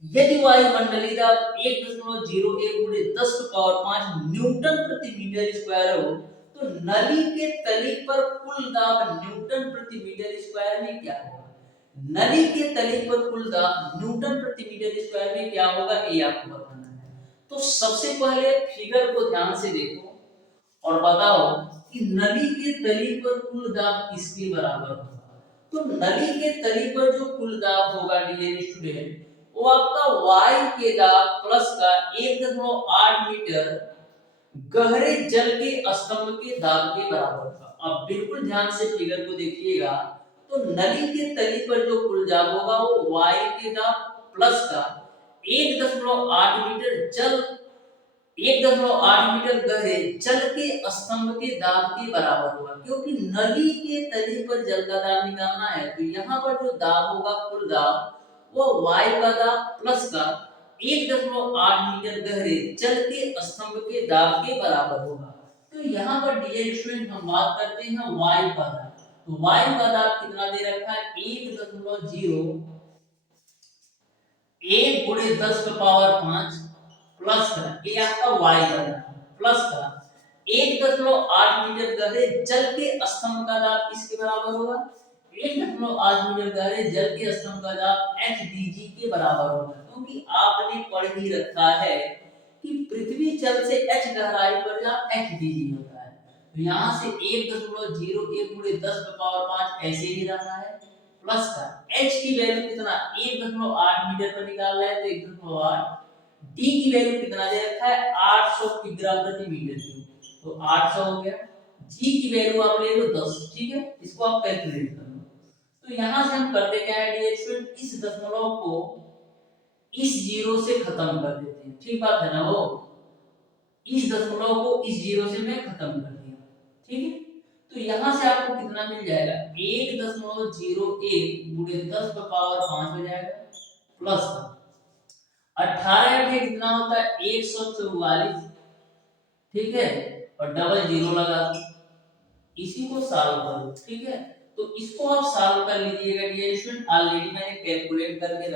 यदि वायुमंडलीय दाब 1.01 गुणे 10 की पावर 5 न्यूटन प्रति मीटर स्क्वायर हो तो नली के तली पर कुल दाब न्यूटन प्रति मीटर स्क्वायर में क्या होगा? नली के तली पर कुल दाब न्यूटन प्रति मीटर स्क्वायर में क्या होगा ये आपको बताना है। तो सबसे पहले फिगर को ध्यान से देखो और बताओ कि नली के तली पर कुल दाब किसके बराबर होगा। तो नली के तली पर जो कुल दाब होगा डियर स्टूडेंट वो आपका y के दाब प्लस का 1.8 मीटर गहरे जल के स्तंभ के दाब के बराबर होगा। अब बिल्कुल ध्यान से फिगर को देखिएगा। तो नली के तली पर जो कुल दाब होगा वो y के दाब प्लस का 1.8 मीटर जल 1.8 मीटर गहरे जल के स्तंभ के दाब के बराबर होगा, क्योंकि नली के तली पर जल का दाब निकालना है। तो यहाँ पर जो दाब होगा कुल दाब वो y का दाब प्लस का 1.8 मीटर गहरे जल के स्तंभ के दाब के बराबर होगा। तो यहाँ पर डियर स्टूडेंट हम बात करते हैं y का दाब। तो y का दाब कितना दे रखा है 1 गुणे 10 की पावर 5 प्लस का ये आपका y का दाब प्लस का 1.8 मीटर गहरे जल के स्तंभ का दाब किसके बराबर होगा? 1.8 मीटर गहरे जल के स्तंभ का दाब HDG के बराबर होगा, क्योंकि आपने पढ़ ही रखा है कि पृथ्वी जल से h गहराई पर जहाँ HDG होता है। तो यहाँ से 1.01 गुणे 10 की पावर 5 ऐसे ही रहना है प्लस का h की वैल्यू कितना 1.8 मीटर पर निकाल रहे हैं तो 1.8 d की वैल्यू कितना दे रखा है 800 किग्रा प्रति मीटर क्यूब, तो 800 हो गया। g की वैल्यू आप ले लो 10, ठीक है, इसको आप कैलकुलेट कर लो। तो यहां से हम करते क्या है डियर स्टूडेंट, इस दशमलव को इस जीरो से खत्म कर देते हैं, ठीक बात है ना। वो इस दशमलव को इस जीरो से मैं खत्म कर दिया, ठीक है। तो यहां से आपको कितना मिल जाएगा 1.01 गुणे 10 की पावर 5 हो जाएगा प्लस 18 अठे कितना होता है 144, ठीक है, और डबल जीरो लगा दो, इसी को सॉल्व करो, ठीक है। तो इसको आप सॉल्व कर लीजिएगा डियर स्टूडेंट। ऑलरेडी मैंने कैलकुलेट करके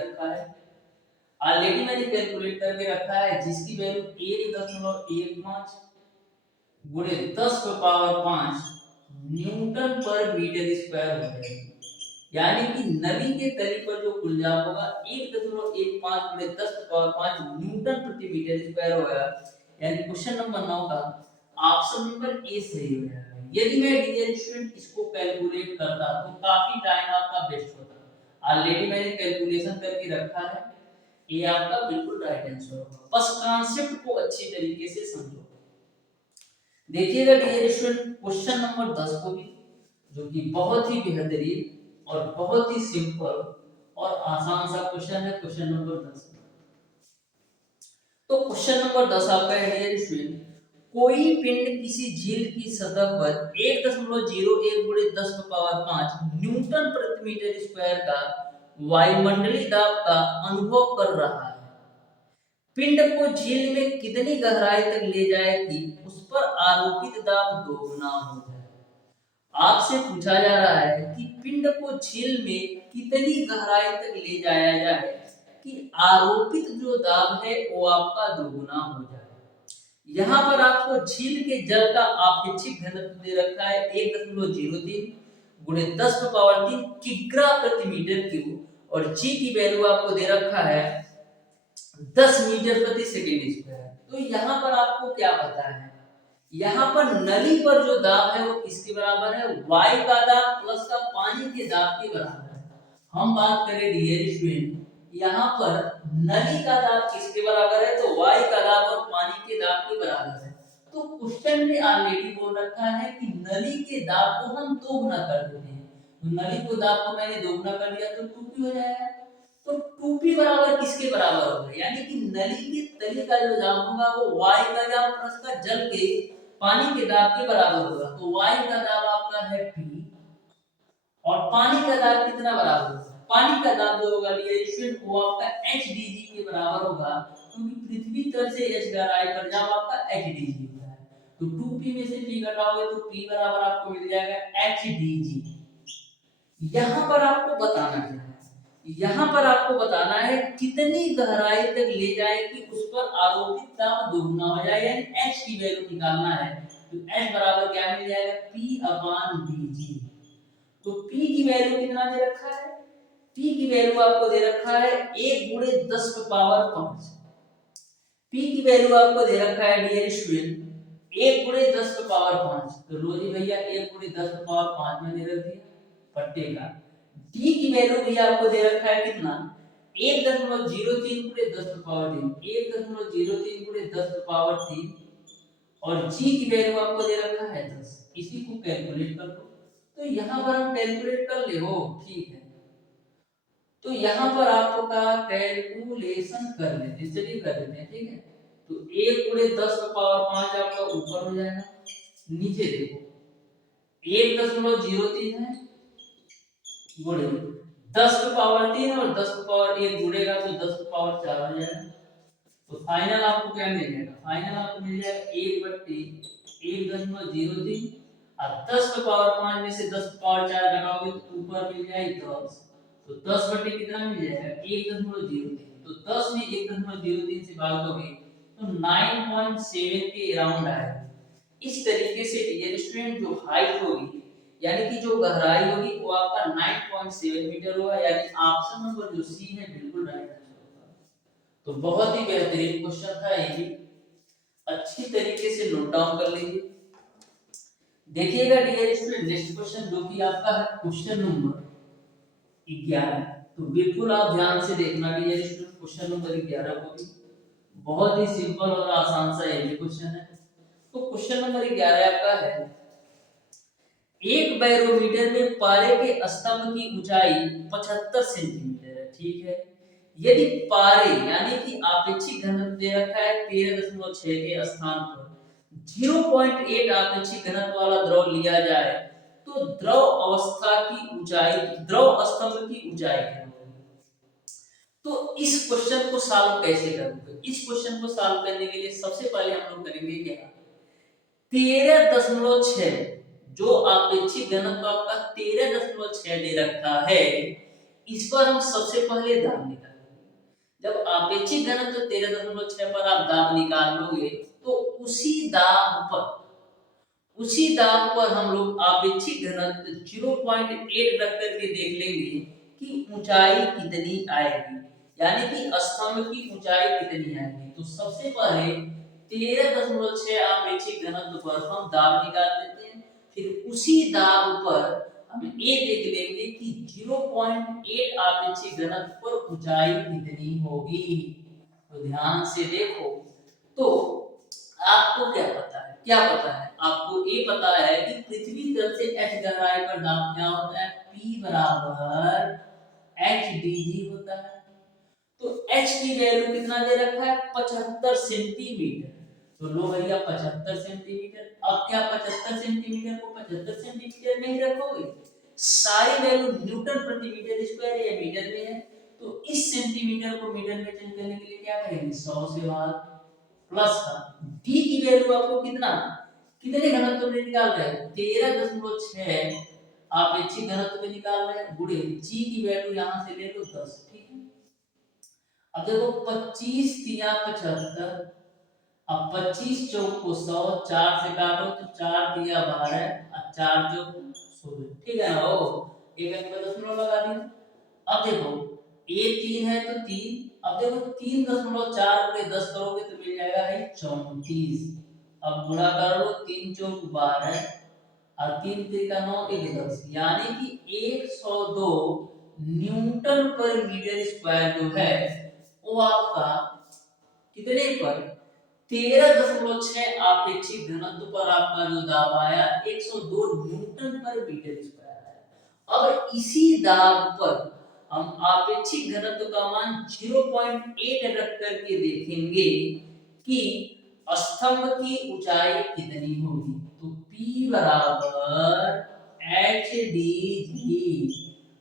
रखा है जिसकी वैल्यू 1.15 गुणे 10 की पावर 5 न्यूटन पर मीटर स्क्वायर हो जाएगी। यानी कि नली के तली पर जो कुल दाब होगा 1.15 गुणे 10 की पावर 5 न्यूटन प्रति मीटर स्क्वायर होगा। यानी क्वेश्चन नंबर 9 का ऑप्शन नंबर ए सही हो जाएगा। यदि मैं डियर स्टूडेंट इसको कैलकुलेट करता तो काफी टाइम आपका वेस्ट होता। ऑलरेडी मैंने कैलकुलेशन करके रखा है, ये आपका बिल्कुल राइट आंसर होगा। बस कॉन्सेप्ट को अच्छी तरीके से समझो। देखिएगा डियर स्टूडेंट क्वेश्चन नंबर 10 को भी, जो कि बहुत ही बेहतरीन और बहुत ही सिंपल और आसान सा क्वेश्चन है, क्वेश्चन नंबर 10। तो क्वेश्चन नंबर 10 आपका है डियर स्टूडेंट, कोई पिंड किसी झील की सतह पर 1.01 गुणे 10 की पावर 5 न्यूटन प्रति मीटर स्क्वायर का वायुमंडलीय दाब का अनुभव कर रहा है। पिंड को झील में कितनी गहराई तक ले जाए कि उस पर आरोपित दाब दोगुना हो जाए। आपसे पूछा जा रहा है कि पिंड को झील में कितनी गहराई तक ले जाया जाए कि आरोपित जो दाब है वो आपका दोगुना हो जाए। यहाँ पर आपको झील के जल का आपेक्षिक घनत्व दे रखा है 1.03 गुणे 10 की पावर 3 किग्रा प्रति मीटर क्यूब, और जी की वैल्यू आपको दे रखा है 10 मीटर प्रति सेकेंड स्क्वायर। तो यहाँ पर आपको क्या पता है, यहाँ पर नली पर जो दाब है वो किसके बराबर है, y का दाब प्लस का पानी के दाब के बराबर है। हम बात करें डियर स्टूडेंट, यहाँ पर नली का दाब किसके बराबर है, तो y का दाब और पानी के दाब के बराबर है। तो क्वेश्चन में ऑलरेडी बोल रखा है कि नली के दाब को हम दोगुना कर देते हैं, तो नली को दाब को मैंने दोगुना कर दिया तो 2p हो जाएगा। तो 2p बराबर किसके बराबर होगा, यानी कि नली की तली का जो दाब होगा वो y का दाब प्लस का जल के पानी के दाब के बराबर होगा। तो y का दाब आपका है p और पानी का दाब कितना बराबर होगा, पानी का दाब जो होगा डियर वो आपका HDG के बराबर होगा, क्योंकि पृथ्वी तल से h गहराई पर जब आपका HDG होता है तो 2p में से p घटाओगे तो p बराबर आपको मिल जाएगा HDG। यहाँ पर आपको बताना क्या है, यहाँ पर आपको बताना है कितनी गहराई तक ले जाए कि उस पर आरोपित दाब दोगुना हो जाए, यानी h की वैल्यू निकालना है। तो h बराबर क्या मिल जाएगा, p अपॉन dg। तो p की वैल्यू कितना दे रखा है, p की वैल्यू आपको दे रखा है 1 गुणे 10 पावर 5। p की वैल्यू आपको दे रखा है डियर स्टूडेंट 1 गुणे 10 पावर 5। तो लो जी भैया 1 गुणे 10 पावर 5 में दे रख दिया पट्टे का। d की वैल्यू भी आपको दे रखा है कितना, 1.03 गुणे 10 पावर 3, 1.03 गुणे 10 पावर 3 और g की वैल्यू आपको दे रखा है 10। इसी को कैलकुलेट कर लो। तो यहाँ पर हम कैलकुलेट कर ले, हो ठीक है। तो यहाँ पर आपका कैलकुलेशन कर लेते, चलिए कर लेते हैं, ठीक है। तो 1 गुणे 10 पावर 5 आपका ऊपर हो जाएगा, नीचे देखो 1.03 है गुणे 10 पावर 3 और 10 पावर 1 जुड़ेगा तो 10 पावर 4 हो जाएगा। तो फाइनल आपको क्या मिल जाएगा, फाइनल आपको मिल जाएगा 1/1.03 और 10 पावर 5 में से 10 पावर 4 घटाओगे तो ऊपर मिल जाएगा 10। तो 10 बटे कितना मिल जाएगा 1.03। तो 10 में 1.03 से भाग दोगे तो 9.7 के अराउंड आएगा। इस तरीके से डियर स्टूडेंट जो हाइट होगी यानी कि जो गहराई होगी वो आपका 9.7 मीटर होगा, यानी ऑप्शन नंबर जो सी है बिल्कुल राइट आंसर होगा। तो बहुत ही बेहतरीन क्वेश्चन था, ये भी अच्छी तरीके से नोट डाउन कर लीजिए। देखिएगा डियर स्टूडेंट नेक्स्ट क्वेश्चन जो कि आपका है क्वेश्चन नंबर 11। तो बिल्कुल आप ध्यान से देखना डियर स्टूडेंट, क्वेश्चन नंबर 11 को भी बहुत ही सिंपल और आसान सा ये क्वेश्चन है। तो क्वेश्चन नंबर 11 आपका है, एक बैरोमीटर में पारे के स्तंभ की ऊंचाई 75 सेंटीमीटर है, ठीक है। यदि पारे यानी कि आपेक्षिक घनत्व दे रखा है 13.6 के स्थान पर 0.8 आपेक्षिक घनत्व वाला द्रव लिया जाए तो द्रव अवस्था की ऊंचाई, द्रव स्तंभ की ऊंचाई क्या होगी। तो इस क्वेश्चन को सॉल्व कैसे करोगे, इस क्वेश्चन को सॉल्व करने के लिए सबसे पहले हम लोग करेंगे क्या, 13.6 जो अपेक्षित घनत्व आपका 13.6 दे रखा है, इस पर हम सबसे पहले दाब निकालेंगे। जब अपेक्षित घनत्व 13.6 पर आप दाब निकाल लोगे तो उसी दाब पर हम लोग अपेक्षित घनत्व 0.8 रख करके देख लेंगे कि ऊंचाई कितनी आएगी, यानी कि स्तंभ की ऊंचाई कितनी आएगी। तो सबसे पहले 13.6 आपेक्षिक घनत्व पर हम दाब निकाल लेते हैं, फिर उसी दाब पर हम ये देख लेंगे कि 0.8 आपेक्षिक घनत्व पर ऊंचाई कितनी होगी। तो ध्यान से देखो, तो आपको क्या पता है, क्या पता है आपको, ये पता है कि पृथ्वी तल से h गहराई पर दाब क्या होता है, P बराबर HDG होता है। तो h की वैल्यू कितना दे रखा है 75 सेंटीमीटर। तो लो भैया 75 सेंटीमीटर, अब क्या 75 सेंटीमीटर को 75 सेंटीमीटर में ही रखोगे, सारी वैल्यू न्यूटन प्रति मीटर स्क्वायर या मीटर में है, तो इस सेंटीमीटर को मीटर में चेंज करने के लिए क्या करेंगे 100 से भाग प्लस का d की वैल्यू आपको कितना, कितने घनत्व में निकाल रहे हैं 13.6 आपेक्षिक घनत्व में निकाल रहे हैं, गुणे g की वैल्यू यहां से ले लो 10, ठीक है। अब देखो 25 तिया 75, अब 25 चौक को 100, 4 से काटो तो 4 तिया 12 और 4 चौक 16, ठीक है ना, ओ एक अंक पे 10 लगा दिया। अब देखो a 3 है तो 3 अब देखो 3.4 पे 10 करोगे तो मिल जाएगा है 34। अब गुणा कर लो, 3 चौक 12 और 3 त्रिका 9 1 10, यानी कि 102 न्यूटन पर मीटर स्क्वायर जो है वो आपका कितने पर 13.6 आपेक्षिक घनत्व पर आपका जो दाब आया 102 न्यूटन पर मीटर स्क्वायर आया। अब इसी दाब पर हम आपेक्षिक घनत्व का मान 0.8 रख करके देखेंगे कि स्तंभ की ऊंचाई कितनी होगी। तो P बराबर एच डी जी।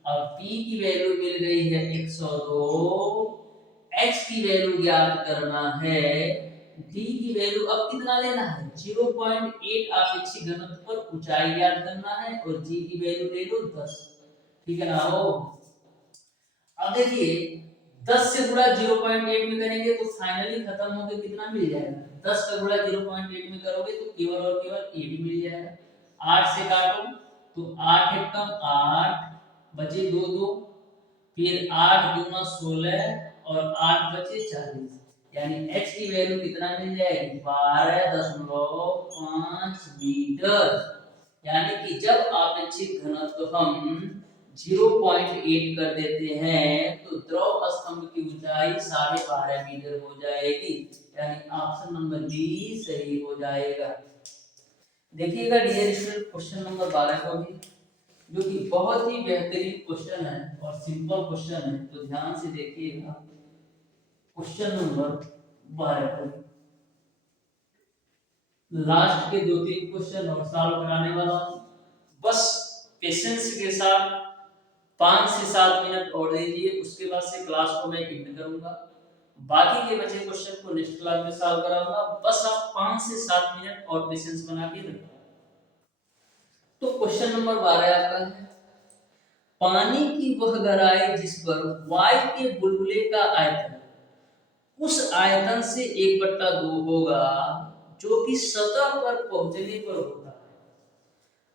अब P की वैल्यू मिल गई है 102, H की वैल्यू ज्ञात करना है, D की वैल्यू अब कितना लेना है 0.8 आपेक्षिक घनत्व पर ऊंचाई ज्ञात करना है और G की वैल्यू ले लो 10। ठीक है ना। हो अब देखिए 10 से गुणा 0.8 में करेंगे तो फाइनली खत्म होकर कितना मिल जाएगा, 10 का गुणा 0.8 में करोगे तो केवल और केवल 8 मिल जाएगा। 8 से काटो तो 8 एकम 8 बचे 2 2, फिर 8 दूना 16 और 8 बचे 40, यानी h की वैल्यू कितना मिल जाएगी 12.5 मीटर। यानी कि जब आपेक्षिक घनत्व हम 0.8 कर देते हैं तो द्रव स्तंभ की ऊंचाई 12.5 मीटर हो जाएगी, यानी ऑप्शन नंबर बी सही हो जाएगा। देखिएगा डियर स्टूडेंट क्वेश्चन नंबर 12 को भी, जो कि बहुत ही बेहतरीन क्वेश्चन है और सिंपल क्वेश्चन है, तो ध्यान से देखिएगा क्वेश्चन नंबर 12 को। लास्ट के 2-3 क्वेश्चन और सॉल्व कराने वाला हूं, बस पेशेंस के साथ 5 से 7 मिनट और दीजिए, उसके बाद से क्लास को मैं एंड करूंगा। बाकी के बचे क्वेश्चन को नेक्स्ट क्लास में सॉल्व कराऊंगा, बस आप 5 से 7 मिनट और पेशेंस बना के रखिए। तो क्वेश्चन नंबर 12 आपका है, पानी की वह गहराई जिस पर वायु के बुलबुले का आयतन उस आयतन से 1/2 होगा जो कि सतह पर पहुंचने पर होता है।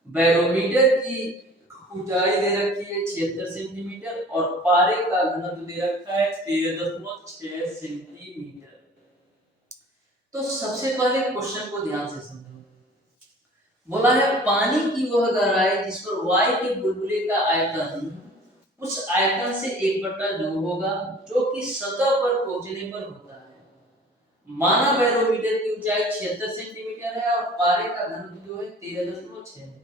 बैरोमीटर की ऊंचाई दे रखी है 76 सेंटीमीटर और पारे का घनत्व दे रखा है 13.6 सेंटीमीटर। तो सबसे पहले क्वेश्चन को ध्यान से समझो। बोला है पानी की वह गहराई जिस पर वायु के बुलबुले का आयतन उस आयतन से 1/2 होगा जो कि सतह पर पहुंचने पर होता है। माना बैरोमीटर की ऊंचाई 76 सेंटीमीटर है और पारे का घनत्व जो है 13.6 सेंटीमीटर है।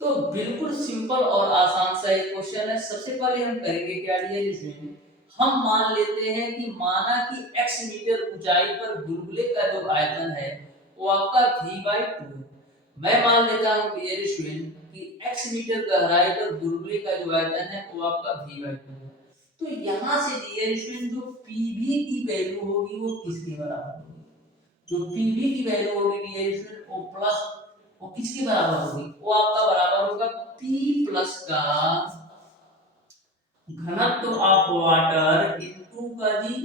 तो बिल्कुल सिंपल और आसान सा एक क्वेश्चन है। सबसे पहले हम करेंगे क्या डियर स्टूडेंट, हम मान लेते हैं कि माना कि x मीटर ऊंचाई पर बुलबुले का जो आयतन है वो आपका v/2 है। मैं मान लेता हूं डियर स्टूडेंट कि x मीटर गहराई पर बुलबुले का जो आयतन है वो आपका v/2 है। तो यहां से डियर स्टूडेंट जो pv की वैल्यू होगी वो किसके बराबर होगी, जो pv की वैल्यू होगी डियर स्टूडेंट वो प्लस वो किसके बराबर होगी, वो आपका बराबर होगा p प्लस का घनत्व ऑफ वाटर इनटू का जी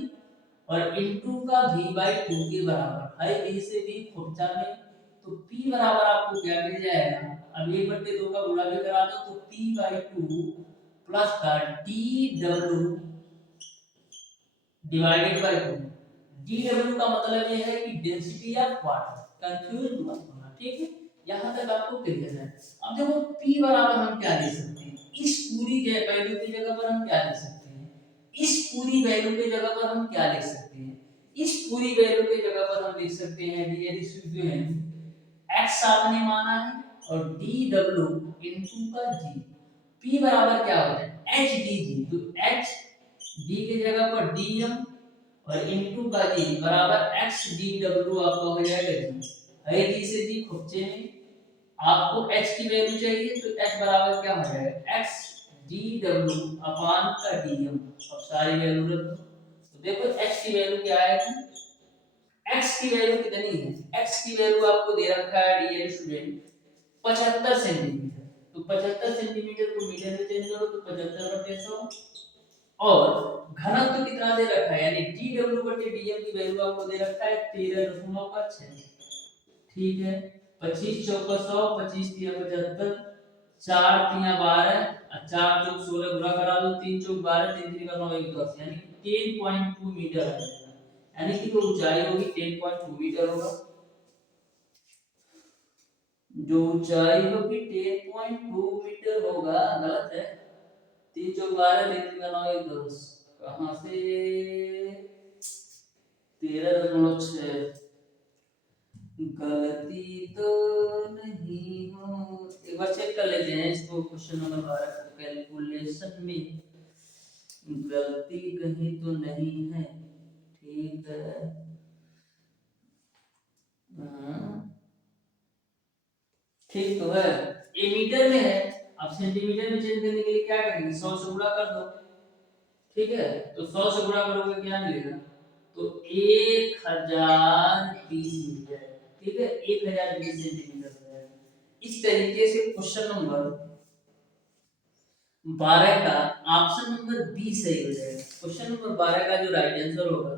और इनटू का v/2 के बराबर है। a से b खुर्चा में, तो p बराबर आपको क्या मिल जाएगा, अब 1/2 का गुणा भी करा दो तो p/2 प्लस का dw डिवाइडेड बाय 2। dw का मतलब ये है कि डेंसिटी ऑफ वाटर, कंफ्यूज मत होना, ठीक है। यहां तक आपको क्लियर है। अब देखो p बराबर हम क्या ले सकते हैं, इस पूरी वैल्यू की जगह पर हम क्या ले सकते हैं, इस पूरी वैल्यू की जगह पर हम क्या लिख सकते हैं, इस पूरी वैल्यू की जगह पर हम लिख सकते हैं डियर स्टूडेंट x आपने माना है और dw इनटू का g। p बराबर क्या होता है hdg, तो h d की जगह पर dm और इनटू का g बराबर x dw आपका हो जाएगा g। है g से g खुपचे में आपको h की वैल्यू चाहिए तो h बराबर क्या हो जाएगा x dw अपान का dm। अब सारी वैल्यू रख दो तो देखो h की वैल्यू क्या आएगी, x की वैल्यू कितनी है, x की वैल्यू आपको दे रखा है डियर स्टूडेंट 75 सेंटीमीटर। तो 75 सेंटीमीटर को मीटर में चेंज करो तो 75/100 और घनत्व कितना दे रखा है, यानी dw/dm की वैल्यू आपको दे रखा है 13.6। ठीक है, 25 चौका 100, 25 तिया 75, 4 तिया 12 और 4 चौक 16 गुणा करा दो 3 चौक 12, 3 3 का 9 1 10, यानी 10.2 मीटर आ जाएगा। यानी कि जो ऊंचाई होगी 10.2 मीटर होगा। जो ऊंचाई होगी 10.2 मीटर होगा। गलत है। 3 चौक 12, 3 3 का 9 1 10, कहां से 13.6। गलती तो नहीं हो। एक बार चेक कर लेते हैं इसको, क्वेश्चन नंबर 12 को कैलकुलेशन में गलती कहीं तो नहीं है। ठीक है। हाँ, ठीक तो है। ये मीटर में है, अब सेंटीमीटर में चेंज करने के लिए क्या करेंगे, 100 से गुणा कर दो। ठीक है, तो 100 से गुणा करोगे क्या मिलेगा, तो 1020 मीटर। ठीक है, 1020 सेंटीमीटर हो जाएगा। इस तरीके से क्वेश्चन नंबर 12 का ऑप्शन नंबर बी सही हो जाएगा। क्वेश्चन नंबर 12 का जो राइट आंसर होगा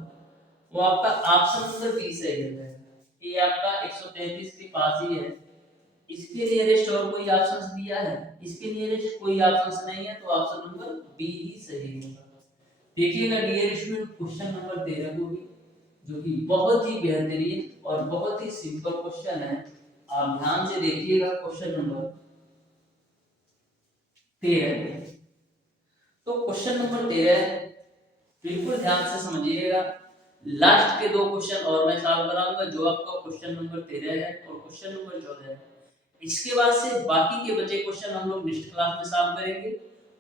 वो आपका ऑप्शन नंबर बी सही हो जाएगा। ये आपका 133 के पास ही है। इसके नियरेस्ट और कोई ऑप्शंस दिया है, इसके नियरेस्ट कोई ऑप्शंस नहीं है, तो ऑप्शन नंबर बी ही सही होगा। देखिएगा डियर स्टूडेंट, क्वेश्चन नंबर 13 को भी, जो कि बहुत ही बेहतरीन और बहुत ही सिंपल क्वेश्चन है। आप ध्यान से देखिएगा क्वेश्चन नंबर 13। तो क्वेश्चन नंबर 13 बिल्कुल ध्यान से समझिएगा। लास्ट के दो क्वेश्चन और मैं सॉल्व कराऊंगा, जो आपका क्वेश्चन नंबर 13 है और क्वेश्चन नंबर 14 है। इसके बाद से बाकी के बचे क्वेश्चन हम लोग नेक्स्ट क्लास में सॉल्व करेंगे।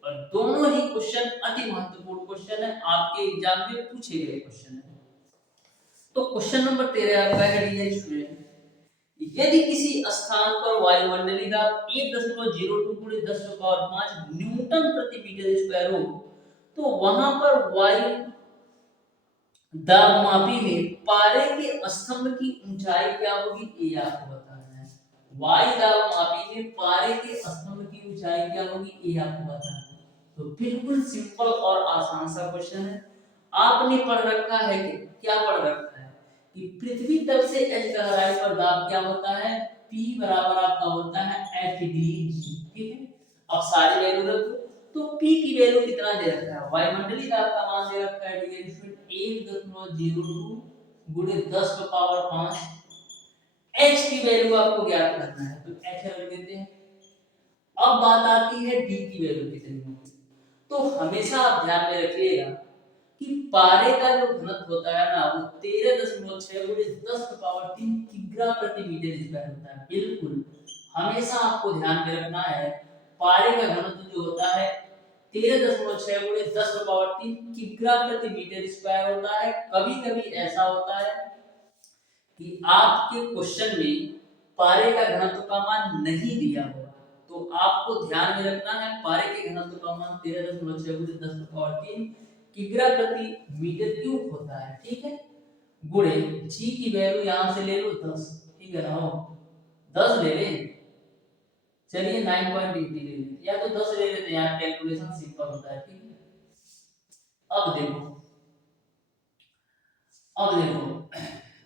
और दोनों ही क्वेश्चन अति महत्वपूर्ण क्वेश्चन है, आपके एग्जाम में पूछे गए क्वेश्चन है। तो क्वेश्चन नंबर 13 आपका है डियर स्टूडेंट, यदि किसी स्थान पर वायुमंडलीय दाब 1.02 × 10⁵ न्यूटन प्रति मीटर स्क्वायर हो, तो वहां पर वायु दाब मापी में पारे के स्तंभ की ऊंचाई क्या होगी, ये आपको बताना है। वायु दाब मापी में पारे के स्तंभ की ऊंचाई क्या होगी, ये आपको बताना है। तो बिल्कुल सिंपल और आसान सा क्वेश्चन है। आपने पढ़ रखा है कि क्या पढ़ रखा है कि पृथ्वी तल से h गहराई पर दाब क्या होता है, P बराबर आपका होता है h/d। ठीक है, अब सारी वैल्यू रख दो। तो P की वैल्यू कितना दे रखा है, वायुमंडलीय दाब का मान दे रखा है डियर स्टूडेंट 1.02 × 10⁵ h की वैल्यू आपको ज्ञात करना है, तो h रख देते हैं। अब बात आती है d की वैल्यू कितनी होगी। तो हमेशा आप ध्यान में रखिएगा कि पारे का जो घनत्व होता है ना, वो 13.6 × 10⁻³ किग्रा प्रति मीटर स्क्वायर होता है। बिल्कुल हमेशा आपको ध्यान में रखना है, पारे का घनत्व जो होता है 13.6 × 10⁻³ किग्रा प्रति मीटर स्क्वायर होता है। कभी कभी ऐसा होता है कि आपके क्वेश्चन में पारे का घनत्व का मान नहीं दिया होगा, तो आपको ध्यान में रखना है पारे के घनत्व का मान 13.6 × 10⁻³ किग्रा प्रति मीटर क्यूब होता है। ठीक है, गुणे जी की वैल्यू यहां से ले लो 10। ठीक है ना, 10 ले ले, चलिए 9.80 ले लेते, या तो 10 ले लेते हैं, यहाँ कैलकुलेशन सिंपल होता है। ठीक है, अब देखो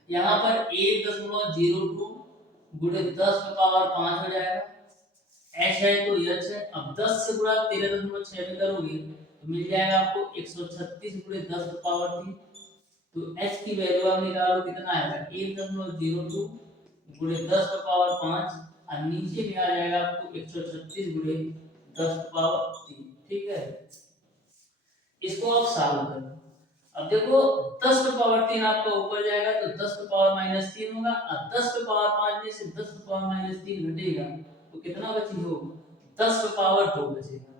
यहाँ पर 1.02 × 10⁵ हो जाएगा। h है तो h है। अब 10 से गुणा 13.6 में करोगे तो मिल जाएगा आपको 136 × 10⁻³ तो h की वैल्यू आप निकालो, कितना आएगा 1.02 × 10⁵ और नीचे में आ जाएगा आपको 136 × 10⁻³। ठीक है, इसको आप सॉल्व करो। अब देखो 10⁻³ आपका ऊपर जाएगा तो 10⁻−3 होगा, और 10⁻5 में से 10⁻−3 घटेगा तो कितना बची हो, 10⁻2 बचेगा।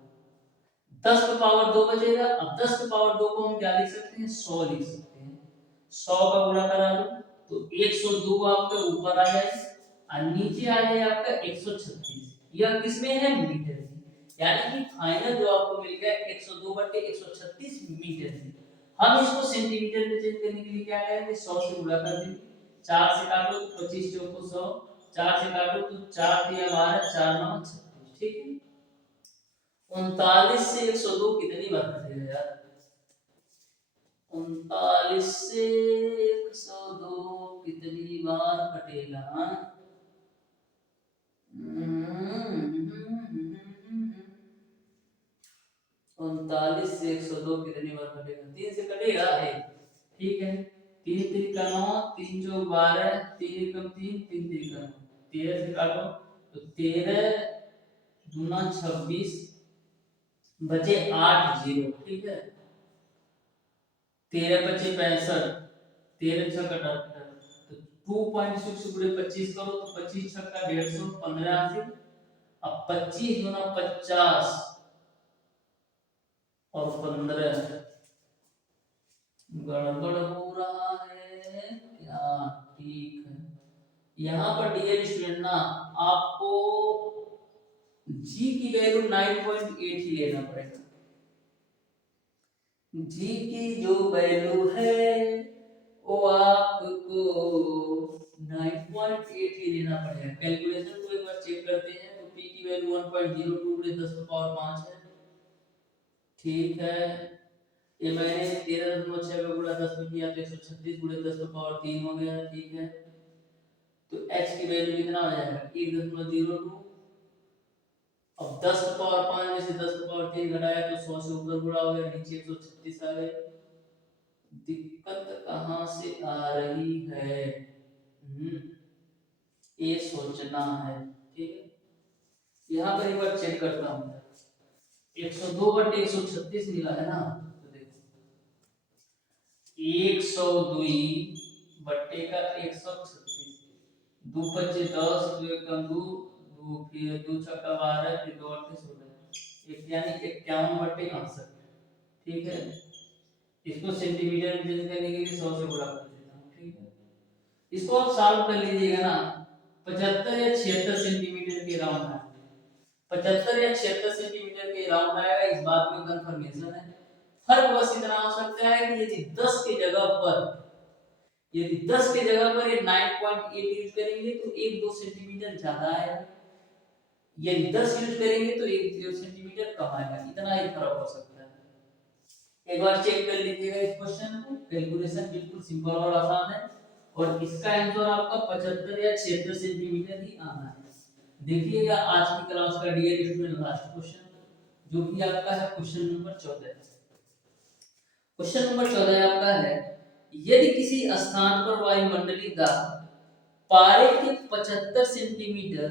10⁻2 बचेगा। अब 10⁻2 को हम क्या लिख सकते हैं, 100 लिख सकते हैं। 100 का गुणा करा दो तो 102 आपका ऊपर आ जाए और नीचे आ जाए आपका 136। यह किसमें है, मीटर में। यानी कि फाइनल जो आपको मिल गया 102/136 मीटर में। हम इसको सेंटीमीटर में चेंज करने के लिए क्या करेंगे, 100 से गुणा कर देंगे। 4 से काटो तो 25 चौको 100, 4 से काटो तो 4 दिया 12, 4 9 36। ठीक है, 39 से 102 कितनी बार कटेगा यार, 39 से 102 कितनी बार कटेगा, 39 से 102 कितनी बार कटेगा? 3 से कटेगा है। ठीक है, 3 3 का 9, 3 चौक 12, 3 एकम 3, 3 3 का 9, 13 से काटो तो 13 दूना 26 बचे 8 जीरो। ठीक है, 13 पचे 65, 13 छह का 78, तो 2.6 गुणे 25 करो तो 25 छक्का 150, 15 से अब 25 दूना 50 और 15 गड़बड़ हो रहा है क्या? ठीक है, यहाँ पर डियर स्टूडेंट ना आपको जी की वैल्यू 9.8 ही लेना पड़ेगा। जी की जो वैल्यू है वो आपको 9.8 ही लेना पड़ेगा। कैलकुलेशन को एक बार चेक करते हैं तो p की वैल्यू 1.02 गुणे 10 की पावर 5 है। ठीक है, ये मैंने 13.6 का गुणा 10 में किया तो 136 गुणे 10 की पावर 3 हो गया। ठीक है, तो h की वैल्यू कितना हो जाएगा? 1.02। अब 10 की पावर 5 में से 10 की पावर 3 घटाया तो 100 से ऊपर गुणा हो गया, नीचे 136 आ गए। दिक्कत कहां से आ रही है? ये सोचना है। ठीक है, यहाँ पर एक बार चेक करता हूँ। 102 बटे 136 मिला है ना, तो देखो 102 बटे का 136, 2 पच्चे 10, 2 एकम 2, 2 फिर 2 छक्का 12, फिर 2 अट्ठे 16, एक यानी 51 बटे 68। ठीक है, इसको सेंटीमीटर में चेंज करने के लिए 100 से गुणा कर देता हूँ। ठीक है, इसको आप सॉल्व कर लीजिएगा ना, 75 या 76 सेंटीमीटर के राउंड है। 75 या 76 सेंटीमीटर के राउंड आएगा, इस बात में कंफर्मेशन है। फर्क बस इतना हो सकता है कि यदि 10 के जगह पर ये 9.8 यूज करेंगे तो 1-2 सेंटीमीटर ज्यादा आएगा, यदि 10 यूज करेंगे तो 1 सेंटीमीटर कम आएगा। इतना ही फर्क हो सकता है। एक बार चेक कर लीजिएगा इस क्वेश्चन को, कैलकुलेशन बिल्कुल सिंपल और आसान है और इसका आंसर आपका 75 या 76 सेंटीमीटर ही आना है। देखिएगा आज की क्लास का डियर स्टूडेंट लास्ट क्वेश्चन जो कि आपका है क्वेश्चन नंबर 14। क्वेश्चन नंबर 14 आपका है, यदि किसी स्थान पर वायुमंडलीय दाब पारे के 75 सेंटीमीटर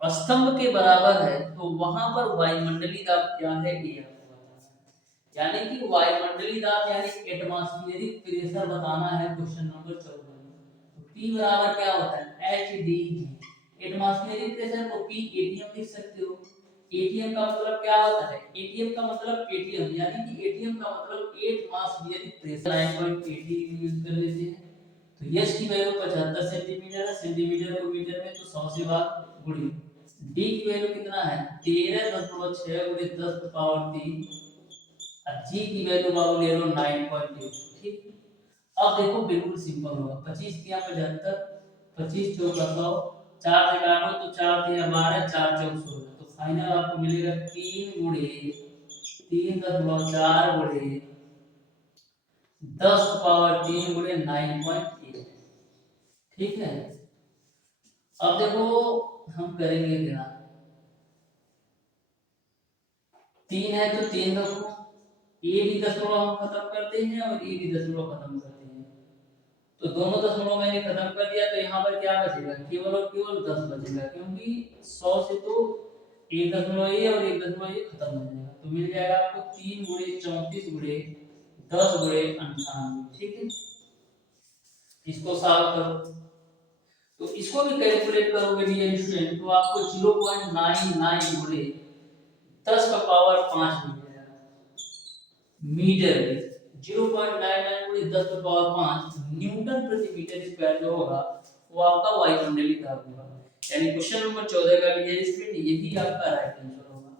स्तंभ के बराबर है तो वहां पर वायुमंडलीय दाब क्या है ये आपको बताना है। यानी कि वायुमंडलीय दाब यानी एटमॉस्फेरिक प्रेशर बताना है क्वेश्चन नंबर 14 में। तो P बराबर क्या होता है? HDG। एटमॉस्फेरिक प्रेशर को P ATM लिख सकते हो। एटीएम का मतलब क्या होता है? एटीएम का मतलब पेटीएम, यानी कि एटीएम का मतलब 8 मास बियरिंग प्रेशर 9.80 यूज कर लेते हैं। तो यस की वैल्यू 75 सेंटीमीटर है, सेंटीमीटर को मीटर में तो 100 से भाग गुणित। डी की वैल्यू कितना है? 13.6 गुणित 10 की पावर 3 और जी की वैल्यू बाबू ले लो 9.8। ठीक, अब देखो बिल्कुल सिंपल होगा। 25 किया 75, 25 चौका 100, 4 से काटो तो 4 तिया 12, 4 चौक 16, तो फाइनल आपको मिलेगा 3 गुणे 3.4 गुणे 10 पावर 3 गुणे 9.8। ठीक है, अब देखो हम करेंगे क्या, 3 है तो 3 रखो, ये भी दशमलव हम खत्म करते हैं और ये भी दशमलव खत्म करते हैं, तो दोनों दशमलव मैंने खत्म कर दिया तो यहाँ पर क्या बचेगा? केवल और केवल 10 बचेगा, क्योंकि 100 से तो 1.1 ये और 1.1 ये खत्म हो जाएगा। तो मिल जाएगा आपको 3 गुणे 34 गुणे 10 गुणे 98। ठीक है, इसको सॉल्व करो तो इसको भी कैलकुलेट करोगे डियर स्टूडेंट तो आपको 0.99 गुणे 10 का पावर 5 मिल जाएगा मीटर। 0.99 गुणे 10 का पावर 5 न्यूटन प्रति मीटर स्क्वायर जो होगा वो आपका वायुमंडलीय दाब होगा। यानी क्वेश्चन नंबर 14 का डियर स्टूडेंट यही आपका राइट आंसर होगा।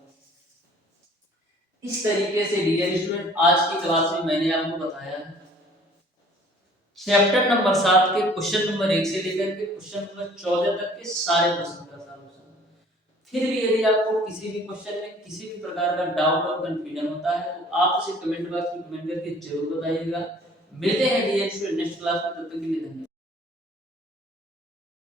इस तरीके से डियर स्टूडेंट आज की क्लास में मैंने आपको बताया है चैप्टर नंबर 7 के क्वेश्चन नंबर 1 से लेकर के क्वेश्चन नंबर 14 तक के सारे प्रश्नों का सॉल्यूशन। फिर भी यदि आपको किसी भी क्वेश्चन में किसी भी प्रकार का डाउट और कंफ्यूजन होता है तो आप उसे कमेंट बॉक्स में कमेंट करके जरूर बताइएगा। मिलते हैं डियर स्टूडेंट नेक्स्ट क्लास में, तब तक के लिए धन्यवाद।